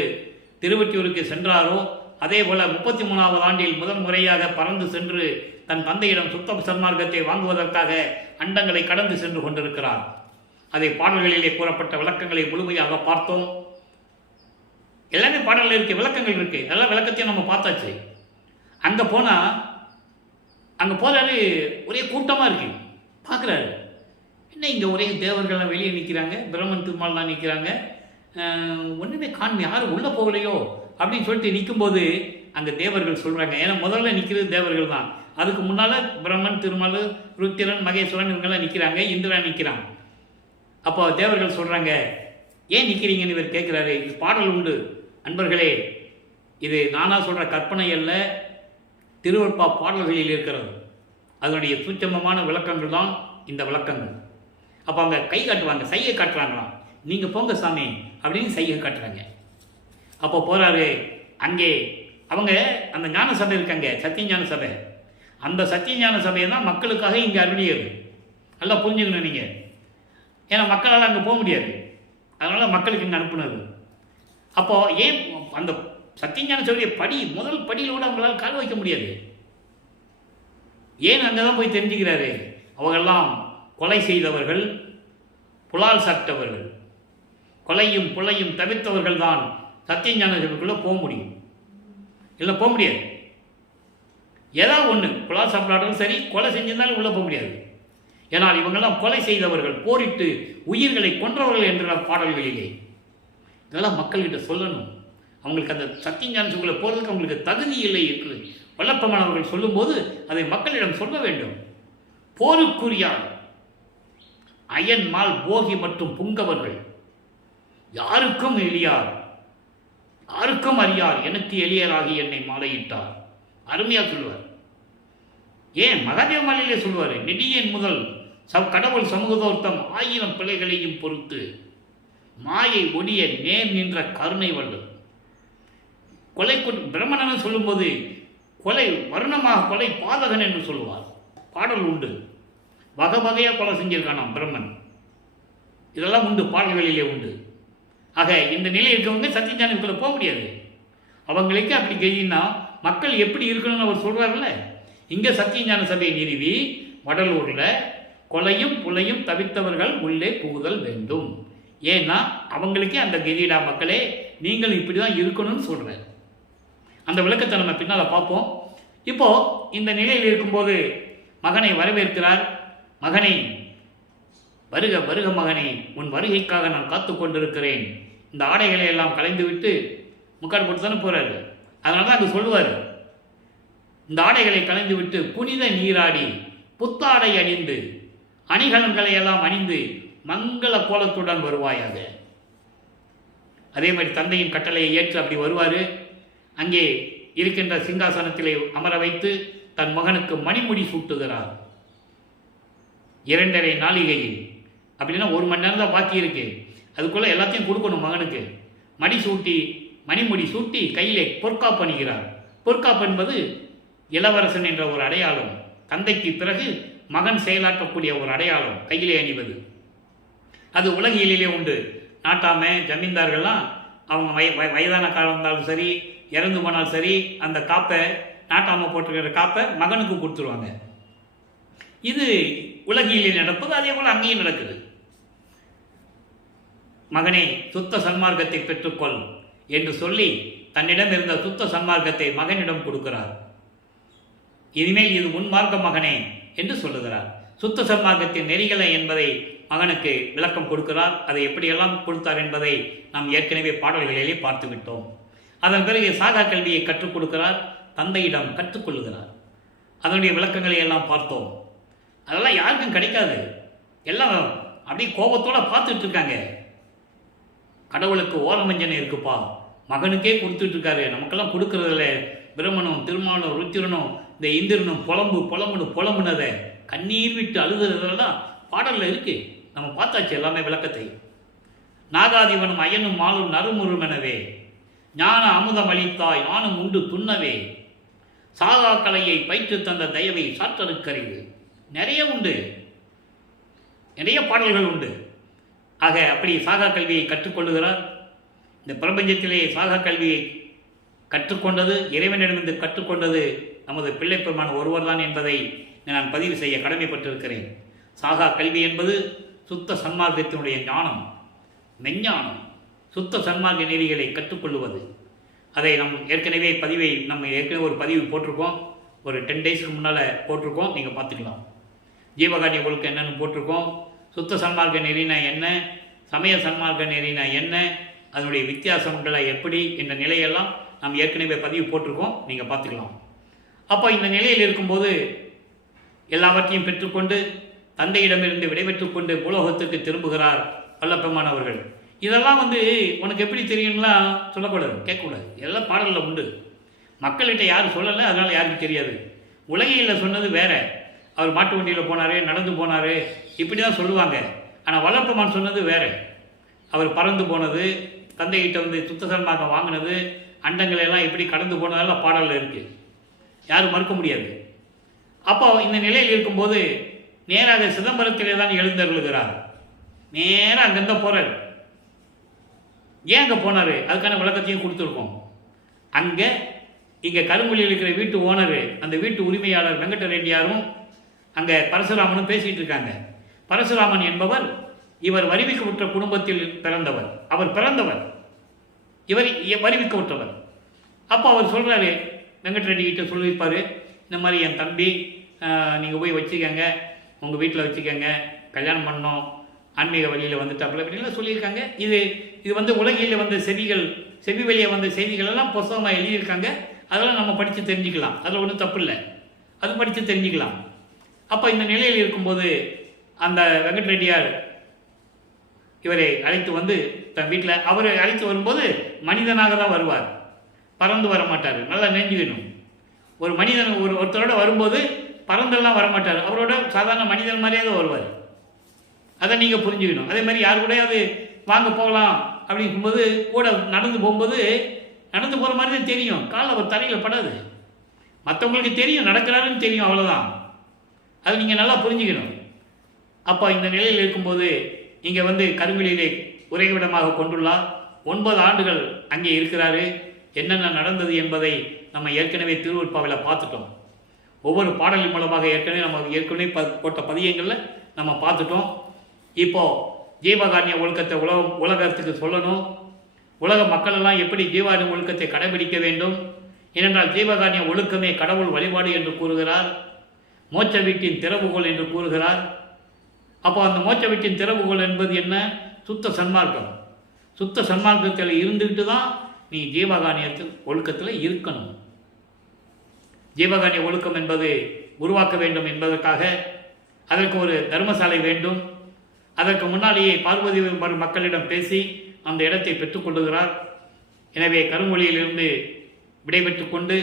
திருவொற்றியூருக்கு சென்றாரோ, அதே போல 33வது ஆண்டில் முதல் முறையாக பறந்து சென்று தன் தந்தையிடம் சுத்த சன்மார்க்கத்தை வாங்குவதற்காக அண்டங்களை கடந்து சென்று கொண்டிருக்கிறார். அதை பாடல்களிலே கூறப்பட்ட விளக்கங்களை முழுமையாக பார்த்தோம். எல்லாமே பாடல்கள் இருக்கு, விளக்கங்கள் இருக்கு, எல்லா விளக்கத்தையும் நம்ம பார்த்தாச்சு. அங்கே போனால் அங்கே போகிறாரு, ஒரே கூட்டமாக இருக்கு. பார்க்குறாரு, என்ன இங்கே ஒரே தேவர்கள்லாம் வெளியே நிற்கிறாங்க, பிரம்மன் திருமால்லாம் நிற்கிறாங்க, ஒன்றுமே காண்மை, யாரும் உள்ளே போகலையோ அப்படின்னு சொல்லிட்டு நிற்கும்போது அங்கே தேவர்கள் சொல்கிறாங்க. ஏன்னா முதல்ல நிற்கிறது தேவர்கள் தான். அதுக்கு முன்னால் பிரம்மன், திருமால், ருத்திரன், மகேஸ்வரன் இவங்கெல்லாம் நிற்கிறாங்க, இந்திரன் நிற்கிறான். அப்போ தேவர்கள் சொல்கிறாங்க, ஏன் நிற்கிறீங்கன்னு இவர் கேட்குறாரு. இது பாடல் உண்டு அன்பர்களே, இது நானாக சொல்கிற கற்பனை அல்ல, திருவருட்பா பாடல்களில் இருக்கிறது. அதனுடைய சூட்சமமான விளக்கங்கள் தான் இந்த விளக்கங்கள். அப்போ அவங்க கை காட்டுவாங்க, சைகை காட்டுறாங்களாம், நீங்கள் போங்க சாமி அப்படின்னு சைகை காட்டுறாங்க. அப்போ போகிறாரு. அங்கே அவங்க அந்த ஞான சபை இருக்காங்க, சத்தியஞான சபை. அந்த சத்தியஞான சபையை தான் மக்களுக்காக இங்கே அருளியது. நல்லா புரிஞ்சுக்கணும் நீங்கள். ஏன்னா மக்களால் அங்கே போக முடியாது, அதனால் மக்களுக்கு இங்கே அனுப்புனது. அப்போது ஏன் அந்த சத்தியஞான சபையை முதல் படியில் கூட அவங்களால் கால் வைக்க முடியாது. ஏன் அங்கே தான் போய் தெரிஞ்சுக்கிறாரு. அவங்கெல்லாம் கொலை செய்தவர்கள், புலால் சாப்பிட்டவர்கள், கொலையும் புலையும் தவிர்த்தவர்கள் தான் சத்தியஞான சபைக்குள்ளே போக முடியும், இல்லை போக முடியாது. ஏதாவது ஒன்று, புலால் சாப்பிடாட்டாலும் சரி, கொலை செஞ்சிருந்தாலும் உள்ளே போக முடியாது. ஏன்னால் இவங்கெல்லாம் கொலை செய்தவர்கள், போரிட்டு உயிர்களை கொன்றவர்கள் என்ற பாடல்களிலே. இதெல்லாம் மக்கள்கிட்ட சொல்லணும். அவங்களுக்கு அந்த சத்தியஞான சபைக்குள்ளே போகிறதுக்கு அவங்களுக்கு தகுதி இல்லை இருக்குது. வல்லப்பெருமான் அவர்கள் சொல்லும்போது அதை மக்களிடம் சொல்ல வேண்டும். போருக்குரியார் அயன் மால் போகி மற்றும் புங்கவர்கள் யாருக்கும் எளியார், யாருக்கும் அறியார், எனக்கு எளியராகி என்னை மாலையிட்டார். அருமையாக சொல்லுவார். ஏன் மகாதேவ மாலையிலே சொல்லுவார், நெடியன் முதல் கடவுள் சமூகத்தோர்த்தம் 1000 பிள்ளைகளையும் பொறுத்து மாயை ஒடிய நேர் நின்ற கருணை வல்லல். கொலை பிரம்மணன் சொல்லும்போது கொலை வருணமாக கொலை பாதகன் என்று சொல்லுவார். பாடல் உண்டு, வகை வகையாக கொலை செஞ்சிருக்கானாம் பிரம்மன். இதெல்லாம் உண்டு, பாடல்களிலே உண்டு. ஆக இந்த நிலை இருக்கவங்க சத்தியஞானத்துக்குள்ள போக முடியாது. அவங்களுக்கு அப்படி கெய்யினா மக்கள் எப்படி இருக்கணும்னு அவர் சொல்கிறார்ல. இங்கே சத்தியஞான சபையை நிறுவி வடலூரில் கொலையும் புலையும் தவிர்த்தவர்கள் உள்ளே புகுதல் வேண்டும். ஏன்னா அவங்களுக்கே அந்த கெதிடா மக்களே, நீங்கள் இப்படி தான் இருக்கணும்னு சொல்கிறார். அந்த விளக்கத்தை நம்ம பின்னால் பார்ப்போம். இப்போது இந்த நிலையில் இருக்கும்போது மகனை வரவேற்கிறார். மகனை, வருக வருக மகனே, உன் வருகைக்காக நான் காத்து கொண்டிருக்கிறேன். இந்த ஆடைகளை எல்லாம் கலைந்து விட்டு முக்காடு போட்டு தானே போகிறாரு. அதனால தான் அங்கே சொல்லுவார், இந்த ஆடைகளை கலைந்து விட்டு புனித நீராடி புத்தாடை அணிந்து அணிகலன்களை எல்லாம் அணிந்து மங்கள கோலத்துடன் வருவாயாக. அதே மாதிரி தந்தையின் கட்டளையை ஏற்று அப்படி வருவார். அங்கே இருக்கின்ற சிங்காசனத்திலே அமர வைத்து தன் மகனுக்கு மணிமுடி சூட்டுகிறார். 2.5 நாளிகையில், அப்படின்னா 1 மணி நேரம் தான் பாக்கி இருக்கு. அதுக்குள்ளே எல்லாத்தையும் கொடுக்கணும் மகனுக்கு. மணிமுடி சூட்டி கையிலே பொற்காப்பு அணிகிறார். பொற்காப்பு என்பது இளவரசன் என்ற ஒரு அடையாளம். தந்தைக்கு பிறகு மகன் செயலாற்றக்கூடிய ஒரு அடையாளம் கையிலே அணிவது. அது உலகியலிலே உண்டு. நாட்டாமை ஜமீன்தார்கள்லாம் அவங்க வயதான காலம் இருந்தாலும் சரி, இறந்து போனாலும் சரி, அந்த காப்பை, நாட்டாமை போட்டிருக்கிற காப்பை மகனுக்கு கொடுத்துருவாங்க. இது உலகியலில் நடப்பது. அதே போல் அங்கேயும் நடக்குது. மகனே, சுத்த சன்மார்க்கத்தை பெற்றுக்கொள் என்று சொல்லி தன்னிடம் இருந்த சுத்த சன்மார்க்கத்தை மகனிடம் கொடுக்கிறார். இனிமேல் இது உன்மார்க்க மகனே என்று சொல்லுகிறார். சுத்த சன்மார்க்கத்தின் நெறிகளை என்பதை மகனுக்கு விளக்கம் கொடுக்கிறார். அதை எப்படியெல்லாம் கொடுத்தார் என்பதை நாம் ஏற்கனவே பாடல்களிலே பார்த்துவிட்டோம். அதன் பிறகு சாகா கல்வியை கற்றுக் கொடுக்கிறார். தந்தையிடம் கற்றுக்கொள்ளுகிறார். அதனுடைய விளக்கங்களை எல்லாம் பார்த்தோம். அதெல்லாம் யாருக்கும் கிடைக்காது. எல்லாம் அப்படியே கோபத்தோடு பார்த்துட்டு இருக்காங்க. கடவுளுக்கு ஓரமஞ்சனை இருக்குப்பா, மகனுக்கே கொடுத்துட்ருக்காரு. நமக்கெல்லாம் கொடுக்குறதில்ல. பிரம்மனும் திருமாலும் ருத்திரனும் இந்த இந்திரனும் புலம்புனதை கண்ணீர் விட்டு அழுதுறதெல்லாம் பாடலில் இருக்குது. நம்ம பார்த்தாச்சு எல்லாமே விளக்கத்தை. நாகாதிவனும் அயனும் மாலும் நறுமுறுமெனவே ஞான அமுதம் அளித்தாய் நானும் உண்டு துண்ணவே சாகா கலையை பயிற்று தந்த தயவை சாற்றலுக்கறிவு. நிறைய உண்டு, நிறைய பாடல்கள் உண்டு. ஆக அப்படி சாகா கல்வியை கற்றுக்கொள்ளுகிறார். இந்த பிரபஞ்சத்திலே சாகா கல்வியை கற்றுக்கொண்டது, இறைவனிடமிருந்து கற்றுக்கொண்டது நமது பிள்ளை பெருமான் ஒருவர் தான் என்பதை நான் பதிவு செய்ய கடமைப்பட்டிருக்கிறேன். சாகா கல்வி என்பது சுத்த சன்மார்க்கத்தினுடைய ஞானம், மெஞ்ஞானம், சுத்த சன்மார்க்க நெறிகளை கற்றுக்கொள்வது. அதை ஏற்கனவே ஒரு பதிவு போட்டிருக்கோம். ஒரு 10 டேஸ்க்கு முன்னால் போட்டிருக்கோம், நீங்கள் பார்த்துக்கலாம். ஜீவகாரிய ஒழுக்கம் என்னென்னு போட்டிருக்கோம். சுத்த சன்மார்க்க நெறினா என்ன, சமய சன்மார்க்க நெறினா என்ன, அதனுடைய வித்தியாசங்களை எப்படி என்ற நிலையெல்லாம் நாம் ஏற்கனவே பதிவு போட்டிருக்கோம், நீங்கள் பார்த்துக்கலாம். அப்போ இந்த நிலையில் இருக்கும்போது எல்லாவற்றையும் பெற்றுக்கொண்டு தந்தையிடமிருந்து விடைபெற்று கொண்டு பூலோகத்துக்கு திரும்புகிறார் வல்லபெருமான் அவர்கள். இதெல்லாம் உனக்கு எப்படி தெரியுங்களா சொல்லக்கூடாது, கேட்கக்கூடாது. எல்லாம் பாடலில் உண்டு. மக்கள்கிட்ட யாரும் சொல்லலை, அதனால் யாருக்கும் தெரியாது. உலகையில் சொன்னது வேற. அவர் மாட்டு வண்டியில் போனார், நடந்து போனார், இப்படி தான் சொல்லுவாங்க. ஆனால் வல்லபெருமான் சொன்னது வேற. அவர் பறந்து போனது, தந்தைகிட்ட சுத்த சன்மார்க்கம் வாங்கினது, அண்டங்களை எல்லாம் எப்படி கடந்து போனதெல்லாம் பாடலில் இருக்குது, யாரும் மறுக்க முடியாது. அப்போ இந்த நிலையில் இருக்கும்போது நேராக சிதம்பரத்திலே தான் எழுந்தருளுகிறார். நேராக அங்கேருந்த போகிறார். ஏன் அங்கே போனார், அதுக்கான விளக்கத்தையும் கொடுத்துருக்கோம். இங்கே கருங்குழியில் இருக்கிற வீட்டு ஓனரு, அந்த வீட்டு உரிமையாளர் வெங்கட ரெட்டியாரும் அங்கே பரசுராமனும் பேசிகிட்டு இருக்காங்க. பரசுராமன் என்பவர் இவர் வரிவிக்கப்பட்ட குடும்பத்தில் பிறந்தவர். அவர் பிறந்தவர், இவர் வரிவிக்கப்பட்டவர். அப்போ அவர் சொல்கிறாரு, வெங்கட ரெட்டி கிட்ட சொல்லியிருப்பார், இந்த மாதிரி என் தம்பி நீங்கள் போய் வச்சுக்கோங்க, உங்கள் வீட்டில் வச்சுக்கோங்க, கல்யாணம் பண்ணோம், ஆன்மீக வழியில் வந்துட்டாப்புல அப்படின்லாம் சொல்லியிருக்காங்க. இது உலகில் வந்த செவி வழியாக வந்த செய்திகள் எல்லாம் புத்தகமாக எழுதியிருக்காங்க. அதெல்லாம் நம்ம படித்து தெரிஞ்சுக்கலாம், அதில் ஒன்றும் தப்பு இல்லை, அது படித்து தெரிஞ்சுக்கலாம். அப்போ இந்த நிலையில் இருக்கும்போது அந்த வெங்கட ரெட்டியார் இவரை அழைத்து தன் வீட்டில் அவரை அழைத்து வரும்போது மனிதனாக தான் வருவார், பறந்து வர மாட்டார். நல்லா நெஞ்சுக்கணும். ஒரு மனிதன் ஒருத்தரோட வரும்போது பறந்தெல்லாம் வரமாட்டார், அவரோட சாதாரண மனிதன் மாதிரியே தான் வருவார். அதை நீங்கள் புரிஞ்சுக்கணும். அதே மாதிரி யார் கூடயாவது வாங்க போகலாம் அப்படிங்கும்போது கூட நடந்து போகும்போது நடந்து போகிற மாதிரி தான் தெரியும், காலில் அவர் தரையில் படாது. மற்றவங்களுக்கு தெரியும் நடக்கிறாருன்னு தெரியும், அவ்வளோதான். அதை நீங்கள் நல்லா புரிஞ்சுக்கணும். அப்போ இந்த நிலையில் இருக்கும்போது இங்கே கருங்குழியிலே உறைவிடமாக கொண்டுள்ளார். 9 ஆண்டுகள் அங்கே இருக்கிறாரு. என்னென்ன நடந்தது என்பதை நம்ம ஏற்கனவே திருவருட்பாவில் பார்த்துட்டோம். ஒவ்வொரு பாடலின் மூலமாக ஏற்கனவே போட்ட பதியங்களில் நம்ம பார்த்துட்டோம். இப்போது ஜீவகாருண்ய ஒழுக்கத்தை உலகத்துக்கு சொல்லணும். உலக மக்களெல்லாம் எப்படி ஜீவகாருண்ய ஒழுக்கத்தை கடைபிடிக்க வேண்டும். ஏனென்றால் ஜீவகாருண்ய ஒழுக்கமே கடவுள் வழிபாடு என்று கூறுகிறார், மோட்ச வீட்டின் திறவுகோல் என்று கூறுகிறார். அப்போ அந்த மோட்ச வீட்டின் திறவுகோல் என்பது என்ன? சுத்த சன்மார்க்கம். சுத்த சன்மார்க்கத்தில் இருந்துக்கிட்டு தான் நீ ஜீவகாருண்யத்தில் ஒழுக்கத்தில் இருக்கணும். ஜீவகாருண்ய ஒழுக்கம் என்பது உருவாக்க வேண்டும் என்பதற்காக அதற்கு ஒரு தர்மசாலை வேண்டும். அதற்கு முன்னாலேயே பார்வதி மக்களிடம் பேசி அந்த இடத்தை பெற்றுக்கொள்ளுகிறார். எனவே கருமொழியிலிருந்து விடைபெற்று கொண்டு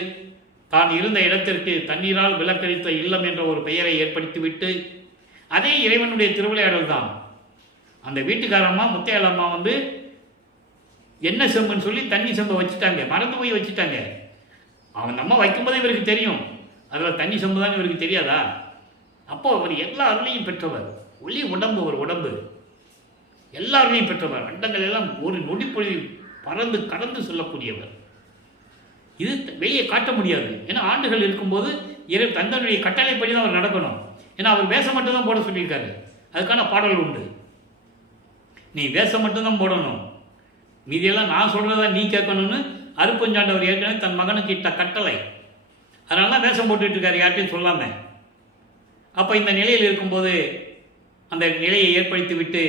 தான் இருந்த இடத்திற்கு தண்ணீரால் விளக்கரித்த இல்லம் என்ற ஒரு பெயரை ஏற்படுத்திவிட்டு, அதே இறைவனுடைய திருவிளையாடல் தான். அந்த வீட்டுக்காரம்மா முத்தையாளம்மா என்ன செம்புன்னு சொல்லி தண்ணி செம்பை வச்சுட்டாங்க, மறந்து போய் வச்சுட்டாங்க. அவன் நம்ம வைக்கும்போதே இவருக்கு தெரியும், அதில் தண்ணி செம்பு தான் இவருக்கு தெரியாதா? அப்போ அவர் எல்லா அருளையும் பெற்றவர். ஒளி உடம்பு, ஒரு உடம்பு எல்லா அருளையும் பெற்றவர். அண்டங்கள் எல்லாம் ஒரு நொடிப்பொழில் பறந்து கடந்து செல்லக்கூடியவர். இது வெளியே காட்ட முடியாது. ஏன்னா ஆண்டுகள் இருக்கும்போது தந்தனுடைய கட்டளைப்படி தான் அவர் நடக்கணும். ஏன்னா அவர் வேஷம் மட்டும்தான் போட சொல்லியிருக்காரு. அதுக்கான பாடல் உண்டு. நீ வேஷம் மட்டும்தான் போடணும், மீதியெல்லாம் நான் சொல்கிறதா நீ கேட்கணும்னு அருப்பஞ்சாண்டவர் ஏற்கனவே தன் மகனுக்கு இட்ட கட்டளை. அதனால தான் வேஷம் போட்டுட்டு இருக்காரு, யார்ட்டையும் சொல்லாமல். அப்போ இந்த நிலையில் இருக்கும்போது அந்த நிலையை ஏற்படுத்தி விட்டு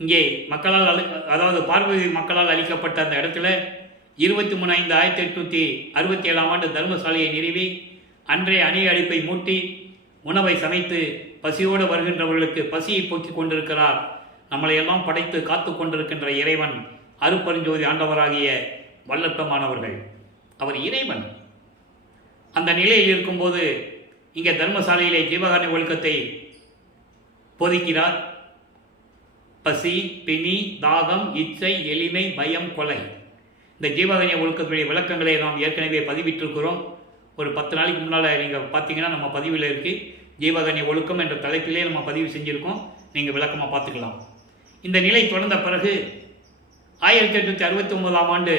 இங்கே மக்களால் அதாவது பார்வதி மக்களால் அளிக்கப்பட்ட அந்த இடத்துல 23/5/1867 தர்மசாலையை நிறுவி அன்றைய அணி அழிப்பை மூட்டி உணவை சமைத்து பசியோடு வருகின்றவர்களுக்கு பசியை போக்கிக் கொண்டிருக்கிறார். நம்மளையெல்லாம் படைத்து காத்து கொண்டிருக்கின்ற இறைவன் அருப்பெருஞ்சோதி ஆண்டவராகிய வல்லத்தமானவர்கள். அவர் இறைவன். அந்த நிலையில் இருக்கும்போது இங்கே தர்மசாலையிலே ஜீவகாருண்ய ஒழுக்கத்தை போதிக்கிறார். பசி, பிணி, தாகம், இச்சை, எளிமை, பயம், கொலை, இந்த ஜீவகாருண்ய ஒழுக்கத்துடைய விளக்கங்களை நாம் ஏற்கனவே பதிவிட்டிருக்கிறோம். ஒரு 10 நாளைக்கு முன்னால் நீங்கள் பார்த்தீங்கன்னா நம்ம பதிவில் இருக்குது. ஜீவகாருண்ய ஒழுக்கம் என்ற தலைப்பிலே நம்ம பதிவு செஞ்சுருக்கோம். நீங்கள் விளக்கமாக பார்த்துக்கலாம். இந்த நிலை தொடர்ந்த பிறகு 1869ஆம் ஆண்டு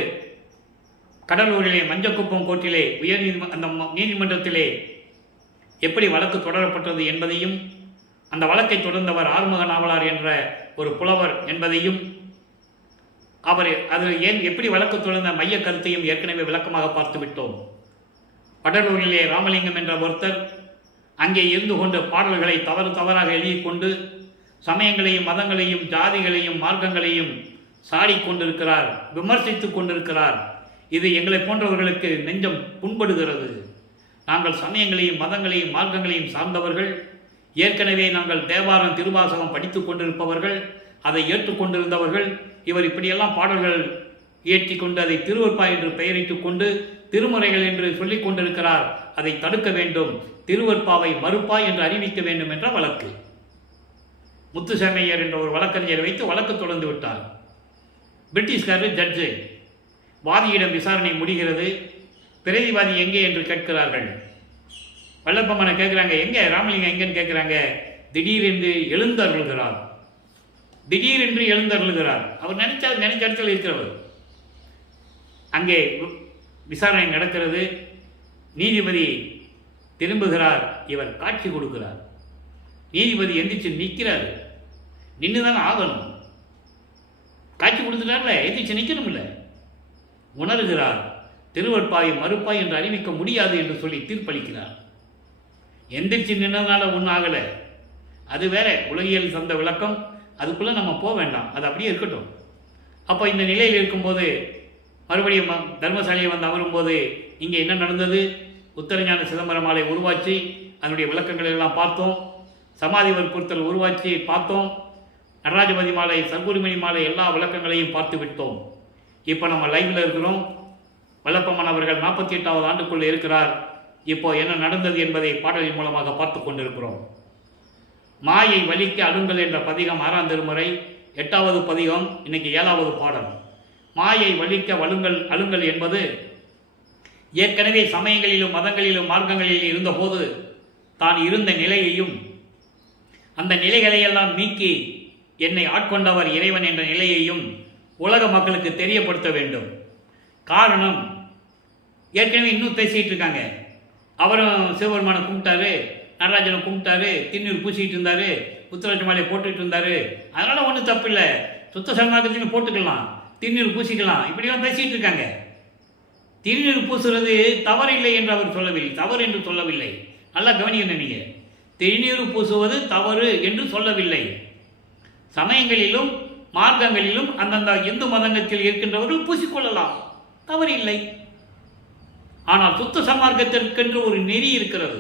கடலூரிலே மஞ்சக்குப்பம் கோர்ட்டிலே அந்த நீதிமன்றத்திலே எப்படி வழக்கு தொடரப்பட்டது என்பதையும், அந்த வழக்கை தொடர்ந்தவர் ஆறுமுக நாவலார் என்ற ஒரு புலவர் என்பதையும், அவர் அது எப்படி வழக்கு தொடர்ந்த மைய கருத்தையும் ஏற்கனவே விளக்கமாக பார்த்து விட்டோம். கடலூரிலே ராமலிங்கம் என்ற ஒருத்தர் அங்கே இருந்து கொண்டு பாடல்களை தவறாக எழுதி கொண்டு சமயங்களையும் மதங்களையும் ஜாதிகளையும் மார்க்கங்களையும் சாடிக்கொண்டிருக்கிறார், விமர்சித்து கொண்டிருக்கிறார். இது எங்களை போன்றவர்களுக்கு நெஞ்சம் புண்படுகிறது. நாங்கள் சமயங்களையும் மதங்களையும் மார்க்கங்களையும் சார்ந்தவர்கள். ஏற்கனவே நாங்கள் தேவாரம் திருவாசகம் படித்து கொண்டிருப்பவர்கள், அதை ஏற்றுக்கொண்டிருந்தவர்கள். இவர் இப்படியெல்லாம் பாடல்கள் இயற்றி கொண்டு அதை திருவற்பா என்று பெயரிட்டு கொண்டு திருமுறைகள் என்று சொல்லிக் கொண்டிருக்கிறார். அதை தடுக்க வேண்டும், திருவற்பாவை மறுப்பா என்று அறிவிக்க வேண்டும் என்ற வழக்கு. முத்துசாமியர் என்ற ஒரு வழக்கறிஞரை வைத்து வழக்கு தொடர்ந்து விட்டார். பிரிட்டிஷ்காரர் ஜட்ஜு வாதியிடம் விசாரணை முடிகிறது. பிரதிவாதி எங்கே என்று கேட்கிறார்கள். வல்லப்பம்மனை கேட்குறாங்க, எங்கே ராமலிங்கம் எங்கேன்னு கேட்குறாங்க. திடீரென்று எழுந்தருளுகிறார். அவர் நினைச்ச இடத்துல இருக்கிறவர். அங்கே விசாரணை நடக்கிறது. நீதிபதி திரும்புகிறார். இவர் காட்சி கொடுக்கிறார். நீதிபதி எந்திரிச்சு நிற்கிறார். நின்று தானே ஆகணும். காட்சி கொடுத்துட்டார்ல, எந்திரிச்சு நிற்கணும் இல்லை. உணர்கிறார். திருவற்பாவை மறுப்பாய் என்று அறிவிக்க முடியாது என்று சொல்லி தீர்ப்பளிக்கிறார். எந்திரிச்சு நின்றதுனால ஒன்றும் ஆகலை, அது வேற உலகியல் சார்ந்த விளக்கம். அதுக்குள்ளே நம்ம போக வேண்டாம், அது அப்படியே இருக்கட்டும். அப்போ இந்த நிலையில் இருக்கும்போது மறுபடியும் தர்மசாலையை வந்து அமரும்போது இங்கே என்ன நடந்தது? உத்தரஞான சிதம்பர மாலை உருவாச்சு, அதனுடைய விளக்கங்கள் எல்லாம் பார்த்தோம். சமாதி வற்புறுத்தல் உருவாச்சு பார்த்தோம். நடராஜபதி மாலை, சர்க்குருமணி மாலை எல்லா விளக்கங்களையும் பார்த்து விட்டோம். இப்போ நம்ம லைவில் இருக்கிறோம். வல்லப்பம்மன் அவர்கள் 48வது ஆண்டுக்குள்ளே இருக்கிறார். இப்போ என்ன நடந்தது என்பதை பாடலின் மூலமாக பார்த்து கொண்டிருக்கிறோம். மாயை வலிக்க அழுங்கள் என்ற பதிகம் 6ஆம் திருமுறை 8வது பதிகம், இன்னைக்கு 7வது பாடல். மாயை வலிக்க அழுங்கள் என்பது ஏற்கனவே சமயங்களிலும் மதங்களிலும் மார்க்கங்களிலும் இருந்தபோது தான் இருந்த நிலையையும் அந்த நிலைகளையெல்லாம் நீக்கி என்னை ஆட்கொண்டவர் இறைவன் என்ற நிலையையும் உலக மக்களுக்கு தெரியப்படுத்த வேண்டும். காரணம், ஏற்கனவே இன்னும் பேசிகிட்டு இருக்காங்க. அவரும் சிவபெருமானை கும்பிட்டாரு, நடராஜனை கும்பிட்டாரு, திருநீர் பூசிக்கிட்டு இருந்தார், புத்தராட்சி மாலையை போட்டுக்கிட்டு இருந்தார். அதனால் ஒன்றும் தப்பு இல்லை, சுத்த சன்மார்க்கத்தின்னு போட்டுக்கலாம், திருநீர் பூசிக்கலாம், இப்படிலாம் பேசிகிட்டு இருக்காங்க. திருநீர் பூசுறது தவறு இல்லை என்று அவர் சொல்லவில்லை, தவறு என்று சொல்லவில்லை. நல்லா கவனிக்கணும் நீங்கள். திருநீர் பூசுவது தவறு என்று சொல்லவில்லை. சமயங்களிலும் மார்க்கங்களிலும் அந்தந்த இந்து மதத்தில் இருக்கின்றவர்கள் பூசிக்கொள்ளலாம், தவறு இல்லை. ஆனால் சுத்த சன்மார்க்கத்திற்கென்று ஒரு நெறி இருக்கிறது.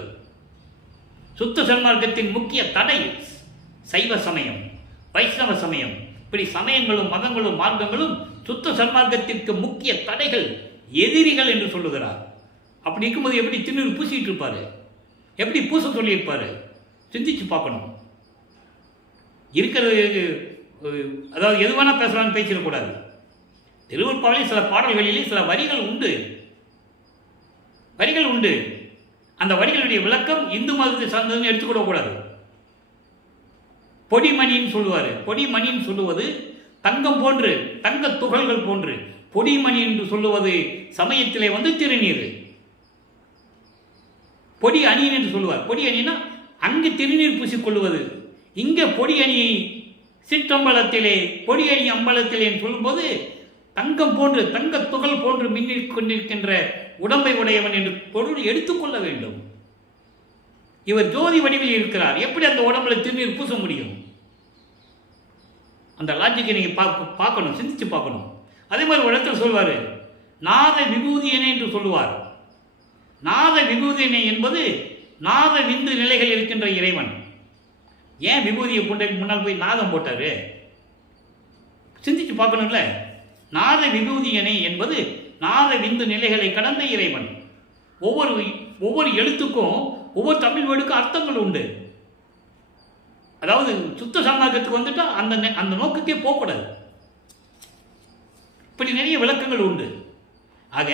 சுத்த சன்மார்க்கத்தின் முக்கிய தடை சைவ சமயம், வைஷ்ணவ சமயம். இப்படி சமயங்களும் மதங்களும் மார்க்கங்களும் சுத்த சன்மார்க்கத்திற்கு முக்கிய தடைகள், எதிரிகள் என்று சொல்லுகிறார். அப்படி இருக்கும்போது எப்படி திருநீர் பூசிட்டு இருப்பாரு? எப்படி பூச சொல்லியிருப்பாரு? சிந்திச்சு பார்க்கணும். இருக்கிறது, அதாவது எது வேணால் பேசலான்னு பேசிடக்கூடாது. திருவற்பாவிலே சில பாடல்களிலே சில வரிகள் உண்டு. அந்த வரிகளுடைய விளக்கம் இந்து மதத்தை சார்ந்ததுன்னு எடுத்துக்கூடக்கூடாது. பொடிமணின்னு சொல்லுவார். பொடிமணின்னு சொல்லுவது தங்கம் போன்று, தங்க துகள்கள் போன்று. பொடிமணி என்று சொல்லுவது சமயத்திலே திருநீர். பொடி அணியன் என்று சொல்லுவார். பொடி அணினா அங்கு திருநீர் பூசிக்கொள்வது. இங்கே பொடி அணி சிற்றம்பலத்திலே, பொடி அணி அம்பலத்திலே சொல்லும்போது தங்கம் போன்று, தங்க துகள் போன்று மின்னிக் கொண்டிருக்கின்ற உடம்பை உடையவன் என்று பொருள் எடுத்துக்கொள்ள வேண்டும். இவர் ஜோதி வடிவில் இருக்கிறார். எப்படி அந்த உடம்புல திருநீர் பூச முடியும்? அந்த லாஜிக்கை நீங்கள் பார்க்கணும், சிந்திச்சு பார்க்கணும். அதே மாதிரி ஒரு இடத்துல சொல்வார், நாத விபூதியனே என்று சொல்லுவார். நாத விபூதியனே என்பது நாத விந்து நிலைகள் இருக்கின்ற இறைவன். ஏன் விபூதியை கொண்டு முன்னால் போய் நாதம் போட்டாரு? சிந்திச்சு பார்க்கணும்ல. நாத விபூதியனை என்பது நாத விந்து நிலைகளை கடந்த இறைவன். ஒவ்வொரு எழுத்துக்கும் ஒவ்வொரு தமிழ் வேர்டுக்கும் அர்த்தங்கள் உண்டு. அதாவது சுத்த சன்மார்க்கத்துக்கு வந்துட்டா அந்த நோக்கத்தையே போகக்கூடாது. இப்படி நிறைய விளக்கங்கள் உண்டு. ஆக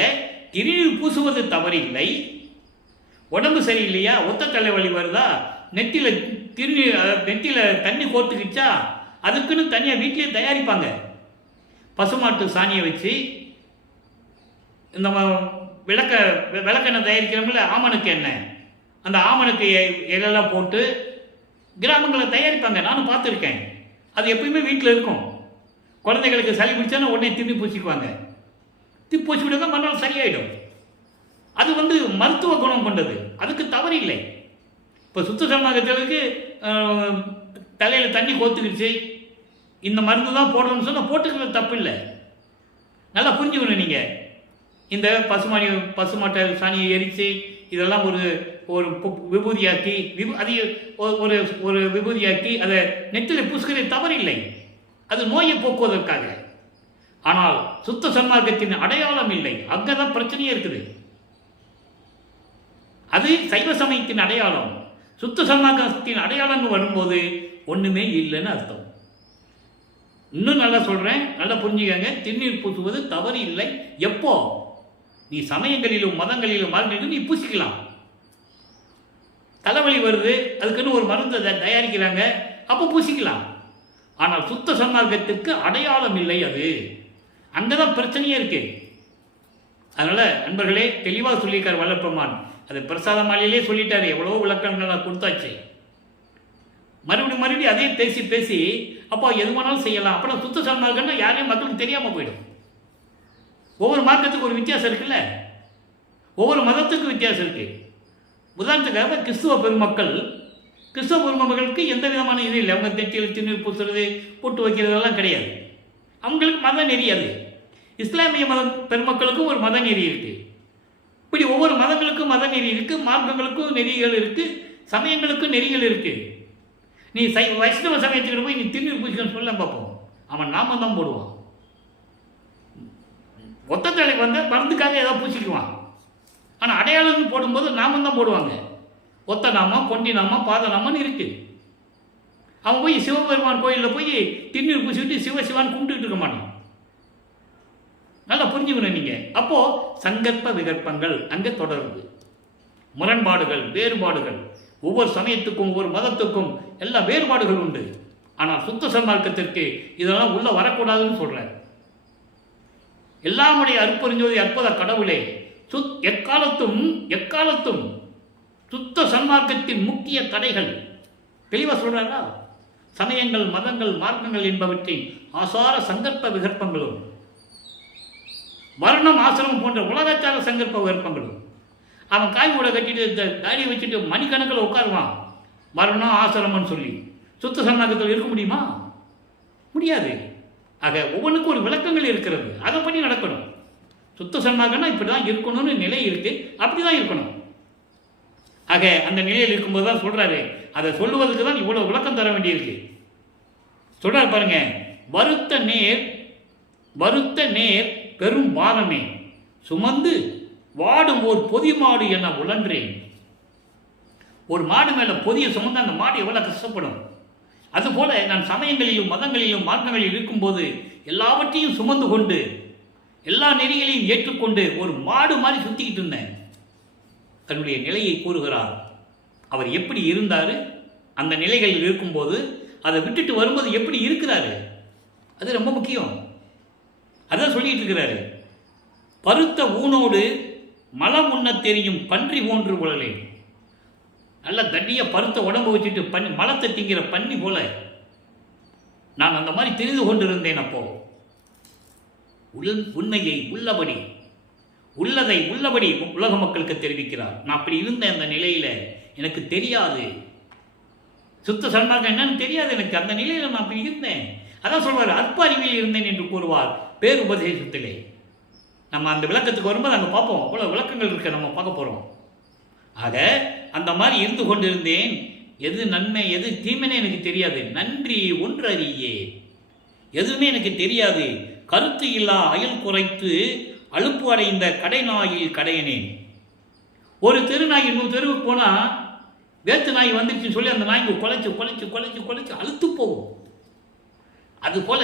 திருநீர் பூசுவது தவறில்லை. உடம்பு சரியில்லையா, ஒத்த தலைவலி வருதா, நெத்தியில தண்ணி கோர்த்துக்கிச்சா அதுக்குன்னு தனியாக வீட்டிலேயே தயாரிப்பாங்க. பசுமாட்டு சாணியை வச்சு இந்த விளக்கெண்ணெய் தயாரிக்கிறோம்ல, ஆமணுக்கு எண்ணெய், அந்த ஆமணுக்கு இலெல்லாம் போட்டு கிராமங்களில் தயாரிப்பாங்க. நானும் பார்த்துருக்கேன். அது எப்பயுமே வீட்டில் இருக்கும். குழந்தைகளுக்கு சளி பிடிச்சாலும் உடனே திரும்பி பூசிக்குவாங்க. பூசி விடுங்க, மறுநாள் சரியாயிடும். அது மருத்துவ குணம் கொண்டது, அதுக்கு தவறு இல்லை. இப்போ சுத்த சன்மார்க்கத்திற்கு தலையில் தண்ணி கோத்துக்கிடுச்சு, இந்த மருந்து தான் போடணும்னு சொன்னால் போட்டுக்கிறது தப்பு இல்லை. நல்லா புரிஞ்சுக்கணும். நீங்கள் இந்த பசுமாட்டை சாணியை எரித்து இதெல்லாம் ஒரு விபூதியாக்கி ஒரு விபூதியாக்கி அதை நெற்றில் பூசுகிறது தவறில்லை. அது நோயை போக்குவதற்காக. ஆனால் சுத்த சன்மார்க்கத்தின் அடையாளம் இல்லை. அங்கதான் பிரச்சனையே இருக்குது. அது சைவ சமயத்தின் அடையாளம். சுத்த சன்மார்க்கத்தின் அடையாளம்னு வரும்போது ஒண்ணுமே இல்லைன்னு அர்த்தம். இன்னும் நல்லா சொல்றேன், நல்லா புரிஞ்சுக்கங்க. திருநீர் பூசுவது தவறு இல்லை. எப்போ நீ சமயங்களிலும் மதங்களிலும் மருந்துகளும் நீ பூசிக்கலாம். தலைவலி வருது, அதுக்குன்னு ஒரு மருந்தை தயாரிக்கிறாங்க, அப்போ பூசிக்கலாம். ஆனால் சுத்த சன்மார்க்கத்திற்கு அடையாளம் இல்லை. அது அங்கதான் பிரச்சனையே இருக்கு. அதனால நண்பர்களே, தெளிவாக சொல்லியிருக்கார் வல்லப்பெருமான். அது பிரசாத மாலையிலே சொல்லிட்டாரு. எவ்வளவோ விளக்கங்கள் நான் கொடுத்தாச்சு. மறுபடியும் அதே பேசி அப்போ எது வேணாலும் செய்யலாம். அப்புறம் சுத்த சன்மார்க்கம்னா யாரையும் மக்களுக்கு தெரியாம போயிடும். ஒவ்வொரு மார்க்கத்துக்கு ஒரு வித்தியாசம் இருக்குல்ல, ஒவ்வொரு மதத்துக்கும் வித்தியாசம் இருக்கு. உதாரணத்துக்காக கிறிஸ்துவ பெருமக்களுக்கு எந்த விதமான இது இல்லை. அவங்க நெற்றியில் திருநீர் பூசுறது, பொட்டு வைக்கிறதெல்லாம் கிடையாது. அவங்களுக்கு மத நெறி. அது இஸ்லாமிய மத பெருமக்களுக்கும் ஒரு மத நெறி இருக்கு. இப்படி ஒவ்வொரு மதங்களுக்கும் மத நெறி இருக்கு, மார்க்கங்களுக்கும் நெறிகள் இருக்கு, சமயங்களுக்கும் நெறிகள் இருக்கு. நீ வைஷ்ணவ சமயத்துக்கு போய் நீ திருநீர் பூசிக்கன்னு சொல்ல பார்ப்போம், அவன் நாம தான் போடுவான். ஒத்த தலை மருந்துக்காக ஏதாவது பூசிக்குவான். ஆனால் அடையாளம்னு போடும்போது நாமம் தான் போடுவாங்க. ஒத்த நாமம், கொண்டி நாமம், பாத நாமம்னு இருக்கு. அவன் போய் சிவபெருமான் கோயிலில் போய் திருநீர் பூசிவிட்டு சிவசிவான்னு கும்பிட்டுட்டு இருக்க மாட்டான். நல்லா புரிஞ்சுக்கணும் நீங்க. அப்போ சங்கற்ப விகற்பங்கள் அங்கே தொடருது. முரண்பாடுகள், வேறுபாடுகள், ஒவ்வொரு சமயத்துக்கும் ஒவ்வொரு மதத்துக்கும் எல்லா வேறுபாடுகள் உண்டு. ஆனால் சுத்த சன்மார்க்கத்திற்கு இதெல்லாம் உள்ள வரக்கூடாதுன்னு சொல்றாரு. எல்லாமுடைய அற்புறிஞ்சோதி அற்புத கடவுளே, எக்காலத்தும் சுத்த சன்மார்க்கத்தின் முக்கிய தடைகள் தெளிவா சொல்றாரா? சமயங்கள், மதங்கள், மார்க்கங்கள் என்பவற்றின் ஆசார சங்கற்ப விகற்பங்களும், வர்ணம், ஆசிரமம் போன்ற உலகச்சார சங்கற்ப விகற்பங்களும். அவன் காய் கூட கட்டிட்டு தாடி வச்சுட்டு மணிக்கணக்கில் உட்காருவான், வர்ணம் ஆசிரமம்னு சொல்லி. சுத்த சன்மார்க்கத்தில் இருக்க முடியுமா? முடியாது. ஆக ஒவ்வொன்றுக்கும் ஒரு விளக்கங்கள் இருக்கிறது, அதை பண்ணி நடக்கணும். சுத்த சன்மார்க்கம்னா இப்படி தான் இருக்கணும்னு நிலை இருக்கு, அப்படி தான் இருக்கணும். ஆக அந்த நிலையில் இருக்கும்போது தான் சொல்றாரு, அதை சொல்லுவதற்கு தான் இவ்வளவு விளக்கம் தர வேண்டியிருக்கு. சொல்றாரு பாருங்க, வருத்த நேர் பெரும் வாரமே சுமந்து வாடும் ஓர் பொதி மாடு என உழன்றேன். ஒரு மாடு மேல பொதிய சுமந்து அந்த மாடு எவ்வளவு கஷ்டப்படும். அதுபோல நான் சமயங்களிலும் மதங்களிலும் மார்க்கங்களில் இருக்கும்போது எல்லாவற்றையும் சுமந்து கொண்டு எல்லா நெறிகளையும் ஏற்றுக்கொண்டு ஒரு மாடு மாதிரி சுத்திக்கிட்டு இருந்தேன். தன்னுடைய நிலையை கூறுகிறார். அவர் எப்படி இருந்தாரு, அந்த நிலைகளில் இருக்கும்போது அதை விட்டுட்டு வரும்போது எப்படி இருக்கிறாரு, அது ரொம்ப முக்கியம். அதான் சொல்லிட்டு இருக்கிறாரு. பருத்த ஊனோடு மலம் உண்ண தெரியும் பன்றி போன்று உழலே. நல்ல தட்டிய பருத்த உடம்பு வச்சுட்டு மலத்தை திங்கிற பன்னி போல நான் அந்த மாதிரி தெரிந்து கொண்டிருந்தேன். அப்போ உண்மையை உள்ளதை உள்ளபடி உலக மக்களுக்கு தெரிவிக்கிறார். நான் அப்படி இருந்தேன், அந்த நிலையில எனக்கு தெரியாது, சுத்த சன்மார்க்கம் என்னன்னு தெரியாது எனக்கு. அந்த நிலையில நான் அப்படி இருந்தேன். அதான் சொல்வார், அற்ப அறிவில் இருந்தேன் என்று கூறுவார் பேருபதேசத்திலே. நம்ம அந்த விளக்கத்துக்கு வரும்போது அங்கே பார்ப்போம், அவ்வளோ விளக்கங்கள் இருக்க நம்ம பார்க்க போகிறோம். ஆக அந்த மாதிரி இருந்து கொண்டிருந்தேன். எது நன்மை எது தீமைன்னு எனக்கு தெரியாது. நன்றி ஒன்று அறியே, எதுவுமே எனக்கு தெரியாது. கருத்து இல்லா அயல் குறைத்து அலுப்பு அடைந்த கடை நாயில் கடையனேன். ஒரு தெரு நாய் இன்னொரு தெருவுக்கு போனால் வேத்து நாய் வந்துருச்சுன்னு சொல்லி அந்த நாய்க்கு குலைச்சு குலைச்சு குலைச்சு குலைச்சு அழுத்து போகும். அதுபோல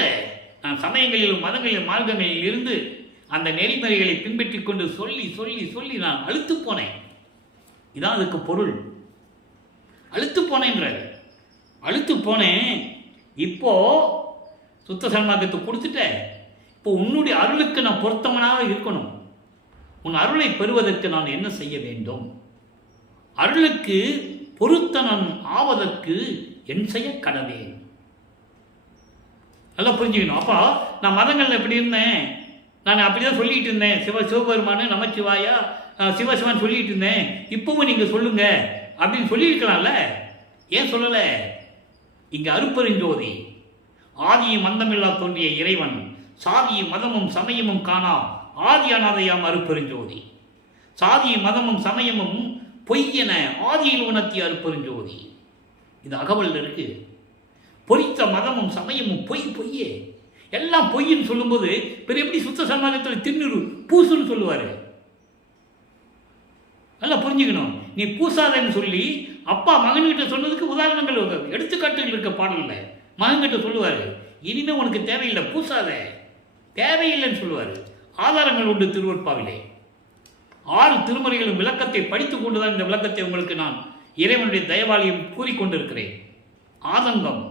நான் சமயங்களிலும் மதங்களிலும் மார்க்கங்களில் இருந்து அந்த நெறிமுறைகளை பின்பற்றி கொண்டு சொல்லி சொல்லி சொல்லி நான் அழுத்து போனேன். இதான் அதுக்கு பொருள். அழுத்து போனேன்றாரு. அழுத்து போனேன். இப்போ சுத்த சன்மார்க்கத்தை கொடுத்துட்டேன். இப்போ உன்னுடைய அருளுக்கு நான் பொருத்தமனாக இருக்கணும். உன் அருளை பெறுவதற்கு நான் என்ன செய்ய வேண்டும்? அருளுக்கு பொருத்தனன் ஆவதற்கு என் செய்ய கடவேன். நல்லா புரிஞ்சுக்கணும். அப்போ நான் மதங்களில் எப்படி இருந்தேன்? நான் அப்படிதான் சொல்லிட்டு இருந்தேன். சிவபெருமானு நமச்சிவாயா சிவசிவான் சொல்லிட்டு இருந்தேன். இப்பவும் நீங்கள் சொல்லுங்க அப்படின்னு சொல்லியிருக்கலாம்ல. ஏன் சொல்லலை? இங்கே அருப்பெருஞ்சோதி ஆதியும் மந்தமில்லா தோன்றிய இறைவன் சாதியும் மதமும் சமயமும் காணா ஆதி அனாதையாம் அருப்பெருஞ்சோதி. சாதியும் மதமும் சமயமும் பொய்யென ஆதியில் உணர்த்திய அருப்பெருஞ்சோதி. இது அகவல் இருக்கு. பொய்த்த மதமும் சமயமும் பொய்யே எல்லாம் பொய்ன்னு சொல்லும்போது பிற எப்படி சுத்த சன்மார்க்கத்தில் திண்ணுரு பூசுன்னு சொல்லுவார். நல்லா புரிஞ்சுக்கணும். நீ பூசாதன்னு சொல்லி அப்பா மகன்கிட்ட சொன்னதுக்கு உதாரணங்கள் எடுத்துக்காட்டுகள் இருக்க பாடலில் மகன்கிட்ட சொல்லுவார், இனிமேல் உனக்கு தேவையில்லை, பூசாத, தேவையில்லைன்னு சொல்லுவார். ஆதாரங்கள் உண்டு திருவற்பாவிலே. 6 திருமுறைகளும் விளக்கத்தை படித்து கொண்டுதான் இந்த விளக்கத்தை உங்களுக்கு நான் இறைவனுடைய தயவாளியும் கூறிக்கொண்டிருக்கிறேன். ஆதங்கம்,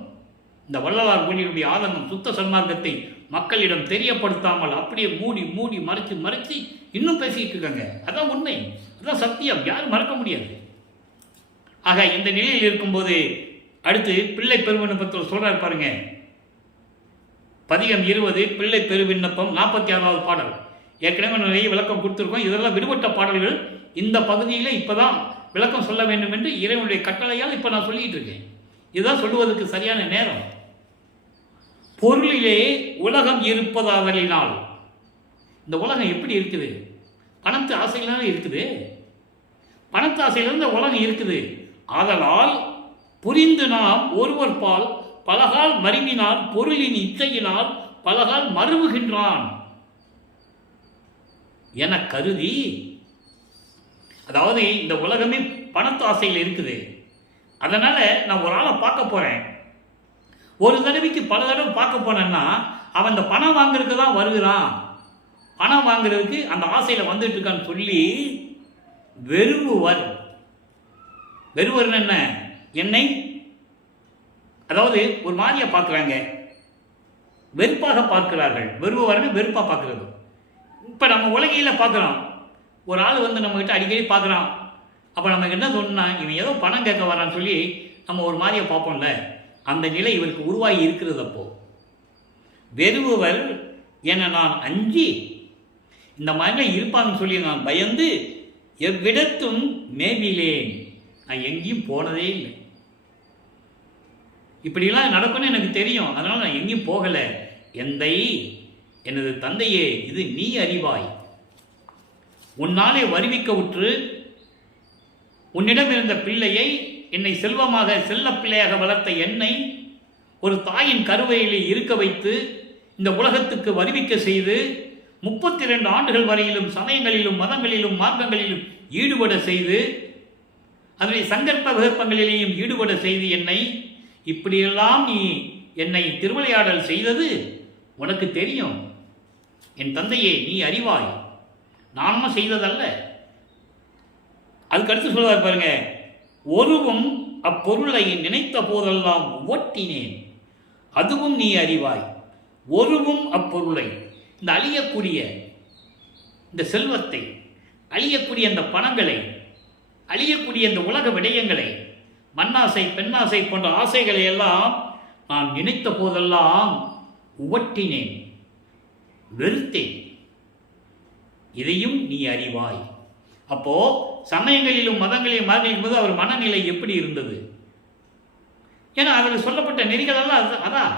இந்த வள்ளலார் கோயிலுடைய ஆதங்கம் சுத்த சன்மார்க்கத்தை மக்களிடம் தெரியப்படுத்தாமல் அப்படியே மூடி மூடி மறைச்சு மறைச்சு இன்னும் பேசிக்கிட்டு இருக்காங்க. அதான் உண்மை, அதான் சத்தியம், யாரும் மறக்க முடியாது. ஆக இந்த நிலையில் இருக்கும்போது அடுத்து பிள்ளை பெருவிண்ணப்பத்தில் சொல்றாரு பாருங்க. பதிகம் 20 பிள்ளை பெருவிண்ணப்பம் 46வது பாடல். ஏற்கனவே நிறைய விளக்கம் கொடுத்துருக்கோம். இதெல்லாம் விடுபட்ட பாடல்கள். இந்த பகுதியில் இப்போதான் விளக்கம் சொல்ல வேண்டும் என்று இறைவனுடைய கட்டளையால் இப்போ நான் சொல்லிட்டு இருக்கேன். இதுதான் சொல்லுவதற்கு சரியான நேரம். பொருளிலே உலகம் இருப்பதாதலினால், இந்த உலகம் எப்படி இருக்குது? பணத்து ஆசையிலான இருக்குது. பணத்து ஆசையிலிருந்து இந்த உலகம் இருக்குது. ஆதலால் புரிந்து நாம் ஒருவர் பால் பலகால் மருவினால் பொருளின் இச்சையினால் பலகால் மருவுகின்றான் என கருதி, அதாவது இந்த உலகமே பணத்து ஆசையில் இருக்குது. அதனால நான் ஒரு ஆளை பார்க்க போறேன். ஒரு தடவைக்கு பல தடவை பார்க்க போனேன்னா அவன் இந்த பணம் வாங்குறதுக்கு தான் வருகிறான், பணம் வாங்குறதுக்கு அந்த ஆசையில் வந்துட்டு இருக்கான்னு சொல்லி வெறுவர். வெறுவர் என்ன? என்னை அதாவது ஒரு மாதிரியா பார்க்குறாங்க, வெறுப்பாக பார்க்கிறார்கள். வெறுவர்னு வெறுப்பாக பார்க்கறது. இப்போ நம்ம உலகையில் பார்க்குறோம், ஒரு ஆள் வந்து நம்மகிட்ட அடிக்கடி பார்க்குறான். அப்போ நமக்கு என்ன தோணுன்னா, இவன் ஏதோ பணம் கேட்க வரான்னு சொல்லி நம்ம ஒரு மாதிரியை பார்ப்போம்ல. அந்த நிலை இவருக்கு உருவாகி இருக்கிறது. அப்போ வெறுவர் என நான் அஞ்சி, இந்த மாதிரிலாம் இருப்பாங்கன்னு சொல்லி நான் பயந்து எவ்விடத்தும் மேவிலேன், நான் எங்கேயும் போனதே இல்லை. இப்படிலாம் நடக்கும்னு எனக்கு தெரியும், அதனால் நான் எங்கேயும் போகலை. எந்தை எனது தந்தையே, இது நீ அறிவாய். உன்னாலே வருவிக்க உற்று உன்னிடம் இருந்த பிள்ளையை, என்னை செல்வமாக செல்ல பிள்ளையாக வளர்த்த என்னை ஒரு தாயின் கருவையிலே இருக்க வைத்து இந்த உலகத்துக்கு வருவிக்க செய்து 32 ஆண்டுகள் வரையிலும் சமயங்களிலும் மதங்களிலும் மார்க்கங்களிலும் ஈடுபட செய்து அதனை சங்கற்ப விகற்பங்களிலேயும் ஈடுபட செய்து என்னை இப்படியெல்லாம் நீ என்னை திருவிளையாடல் செய்தது உனக்கு தெரியும். என் தந்தையே, நீ அறிவாய், நானும் செய்ததல்ல. அதுக்கடுத்து சொல்லுவார் பாருங்க, ஒருவும் அப்பொருளை நினைத்த போதெல்லாம் ஓட்டினேன், அதுவும் நீ அறிவாய். ஒருவும் அப்பொருளை, இந்த அழியக்கூடிய இந்த செல்வத்தை, அழியக்கூடிய இந்த பணங்களை, அழியக்கூடிய இந்த உலக விடயங்களை, மண்ணாசை பெண்ணாசை போன்ற ஆசைகளை எல்லாம் நான் நினைத்த போதெல்லாம் உவட்டினேன், வெறுத்தேன். இதையும் நீ அறிவாய். அப்போ சமயங்களிலும் மதங்களிலும் மாறிக்கும் போது அவர் மனநிலை எப்படி இருந்தது? ஏன்னா அதில் சொல்லப்பட்ட நெறிகள் எல்லாம் அதான்.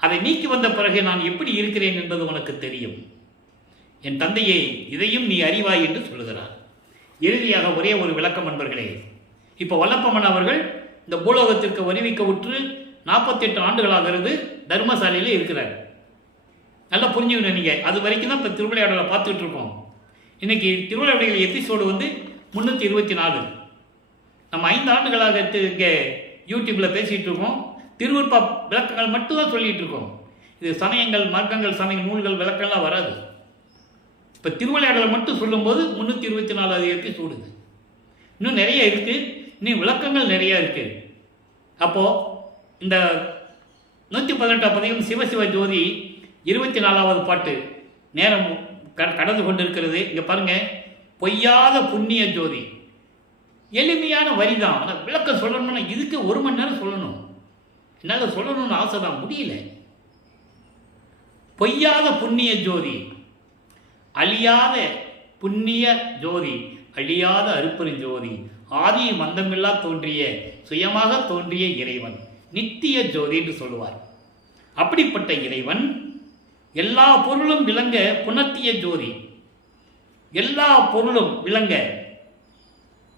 அதை நீக்கி வந்த பிறகு நான் எப்படி இருக்கிறேன் என்பது உனக்கு தெரியும். என் தந்தையே, இதையும் நீ அறிவாய் என்று சொல்லுகிறார். இறுதியாக ஒரே ஒரு விளக்கம் நண்பர்களே. இப்போ வல்லப்பமன் அவர்கள் இந்த பூலோகத்திற்கு வருவிக்க உற்று 48 ஆண்டுகளாகிறது தர்மசாலையில் இருக்கிறார். நல்லா புரிஞ்சுக்கணும் நீங்கள். அது வரைக்கும் தான் இப்போ திருவிளையாடலை பார்த்துக்கிட்டு இருக்கோம். இன்றைக்கி திருவிளையாடல் எபிசோடு வந்து 324. நம்ம 5 ஆண்டுகளாக இங்கே யூடியூப்பில் பேசிகிட்டு இருக்கோம். திருவருட்பா விளக்கங்கள் மட்டும்தான் சொல்லிகிட்டு இருக்கோம். இது சமயங்கள், மார்க்கங்கள், சமய நூல்கள் விளக்கம்லாம் வராது. இப்போ திருவிளையாடலை மட்டும் சொல்லும்போது 324 எபிசோடு. இன்னும் நிறைய இருக்குது, இன்னும் விளக்கங்கள் நிறையா இருக்குது. அப்போது இந்த 118 பதிகம் சிவசிவ ஜோதி 24வது பாட்டு நேரம் கடந்து கொண்டிருக்கிறது. இங்கே பாருங்கள், பொய்யாத புண்ணிய ஜோதி. எளிமையான வரி தான், ஆனால் விளக்கம் சொல்லணும்னா இதுக்கு 1 மணி நேரம் சொல்லணும். என்னால் சொல்லணும்னு ஆசை தான், முடியல. பொய்யாத புண்ணிய ஜோதி, அழியாத புண்ணிய ஜோதி, அழியாத அருப்பெருஞ்சோதி, ஆதி மந்தமில்லா தோன்றிய சுயமாக தோன்றிய இறைவன், நித்திய ஜோதி என்று சொல்லுவார். அப்படிப்பட்ட இறைவன் எல்லா பொருளும் விளங்க புணர்த்திய ஜோதி. எல்லா பொருளும் விளங்க,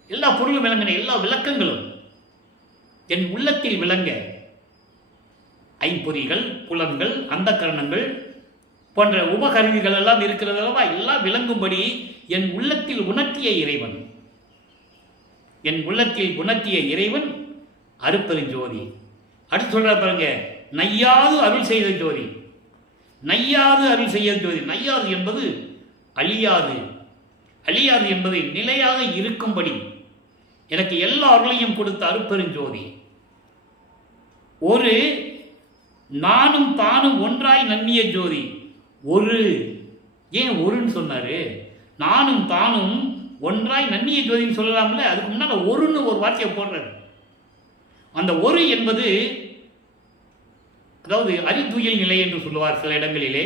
எல்லா பொருளும் விளங்கின எல்லா விளக்கங்களும் என் உள்ளத்தில் விளங்க, ஐம்பொறிகள், புலன்கள், அந்த கரணங்கள் போன்ற உபகருவிகள் எல்லாம் இருக்கிறதல்லவா, எல்லாம் விளங்கும்படி என் உள்ளத்தில் உணர்த்திய இறைவன், என் உள்ளத்தில் உணர்த்திய இறைவன் அருப்பெருஞ்சோதி. அடுத்து சொல்ற பாருங்க, நையாது அருள் செய்த ஜோதி. நையாது அருள் செய்ய ஜோதி. நையாது என்பது அழியாது, அழியாது என்பது நிலையாக இருக்கும்படி எனக்கு எல்லா அருளையும் கொடுத்த அருப்பெருஞ்சோதி. ஒரு நானும் தானும் ஒன்றாய் நன்னிய ஜோதி. ஒரு, ஏன் ஒருன்னு சொன்னாரு? நானும் தானும் ஒன்றாய் நன்னிய ஜோதின்னு சொல்லலாம்ல, அதுக்கு முன்னால் ஒருன்னு ஒரு வார்த்தையை போடுறாரு. அந்த ஒரு என்பது அதாவது அறிதுயில் நிலை என்று சொல்லுவார் சில இடங்களிலே,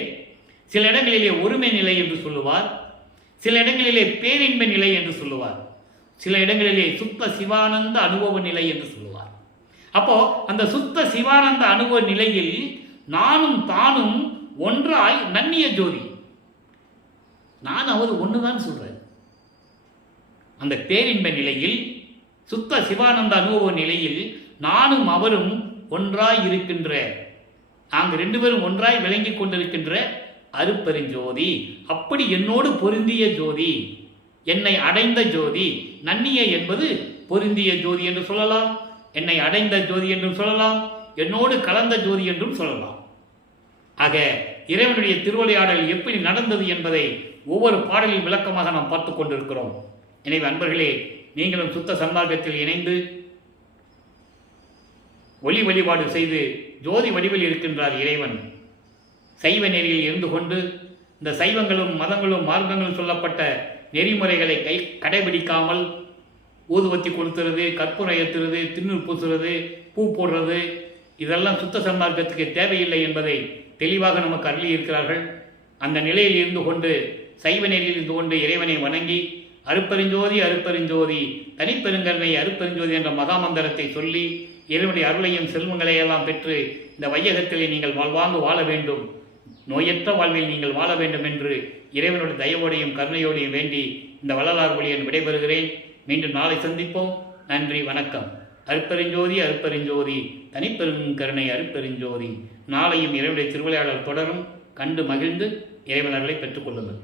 சில இடங்களிலே ஒருமை நிலை என்று சொல்லுவார், சில இடங்களிலே பேரின்ப நிலை என்று சொல்லுவார், சில இடங்களிலே சுத்த சிவானந்த அனுபவ நிலை என்று சொல்லுவார். அப்போ அந்த சுத்த சிவானந்த அனுபவ நிலையில் நானும் தானும் ஒன்றாய் நன்னிய ஜோதி. நான் அவர் ஒன்றுதான் சொல்றேன். அந்த பேரின்ப நிலையில், சுத்த சிவானந்த அனுபவ நிலையில் நானும் அவரும் ஒன்றாய் இருக்கின்ற, நாங்கள் 2 பேரும் ஒன்றாய் விளங்கி கொண்டிருக்கின்ற அருப்பெருஞ்சோதி. அப்படி என்னோடு பொருந்திய ஜோதி, என்னை அடைந்த ஜோதி. நன்னிய என்பது பொருந்திய ஜோதி என்று சொல்லலாம், என்னை அடைந்த ஜோதி என்றும் சொல்லலாம், என்னோடு கலந்த ஜோதி என்றும் சொல்லலாம். ஆக இறைவனுடைய திருவிளையாடல் எப்படி நடந்தது என்பதை ஒவ்வொரு பாடலின் விளக்கமாக நாம் பார்த்து கொண்டிருக்கிறோம். எனவே அன்பர்களே, நீங்களும் சுத்த சன்மார்க்கத்தில் இணைந்து ஒளி வழிபாடு செய்து ஜோதி வடிவில் இருக்கின்றார் இறைவன். சைவ நெறியில் இருந்து கொண்டு இந்த சைவங்களும் மதங்களும் மார்க்கங்களும் சொல்லப்பட்ட நெறிமுறைகளை கடைபிடிக்காமல் ஊதுவத்தி கொளுத்துறது, கற்பூரம் ஏற்றுறது, திண்ணூர் பூசுறது, பூ போடுறது, இதெல்லாம் சுத்த சன்மார்க்கத்துக்கு தேவையில்லை என்பதை தெளிவாக நமக்கு அருளி இருக்கிறார்கள். அந்த நிலையில் இருந்து கொண்டு, சைவ நெறியில் இருந்து கொண்டு இறைவனை வணங்கி அருப்பெருஞ்சோதி அருப்பெருஞ்சோதி தனிப்பெருங்கருணை அருப்பெருஞ்சோதி என்ற மகாமந்திரத்தை சொல்லி இறைவனுடைய அருளையும் செல்வங்களையெல்லாம் பெற்று இந்த வையகத்திலே நீங்கள் வாழ்வாங்கு வாழ வேண்டும், நோயற்ற வாழ்வில் நீங்கள் வாழ வேண்டும் என்று இறைவனுடைய தயவோடையும் கருணையோடையும் வேண்டி இந்த வள்ளலார் ஒளியன் விடைபெறுகிறேன். மீண்டும் நாளை சந்திப்போம். நன்றி, வணக்கம். அருப்பெருஞ்சோதி அருப்பெருஞ்சோதி தனிப்பெருங்கருணை அருப்பெருஞ்சோதி. நாளையும் இறைவனுடைய திருவிளையாடல் தொடரும். கண்டு மகிழ்ந்து இறைவனர்களை பெற்றுக்கொள்ளுங்கள்.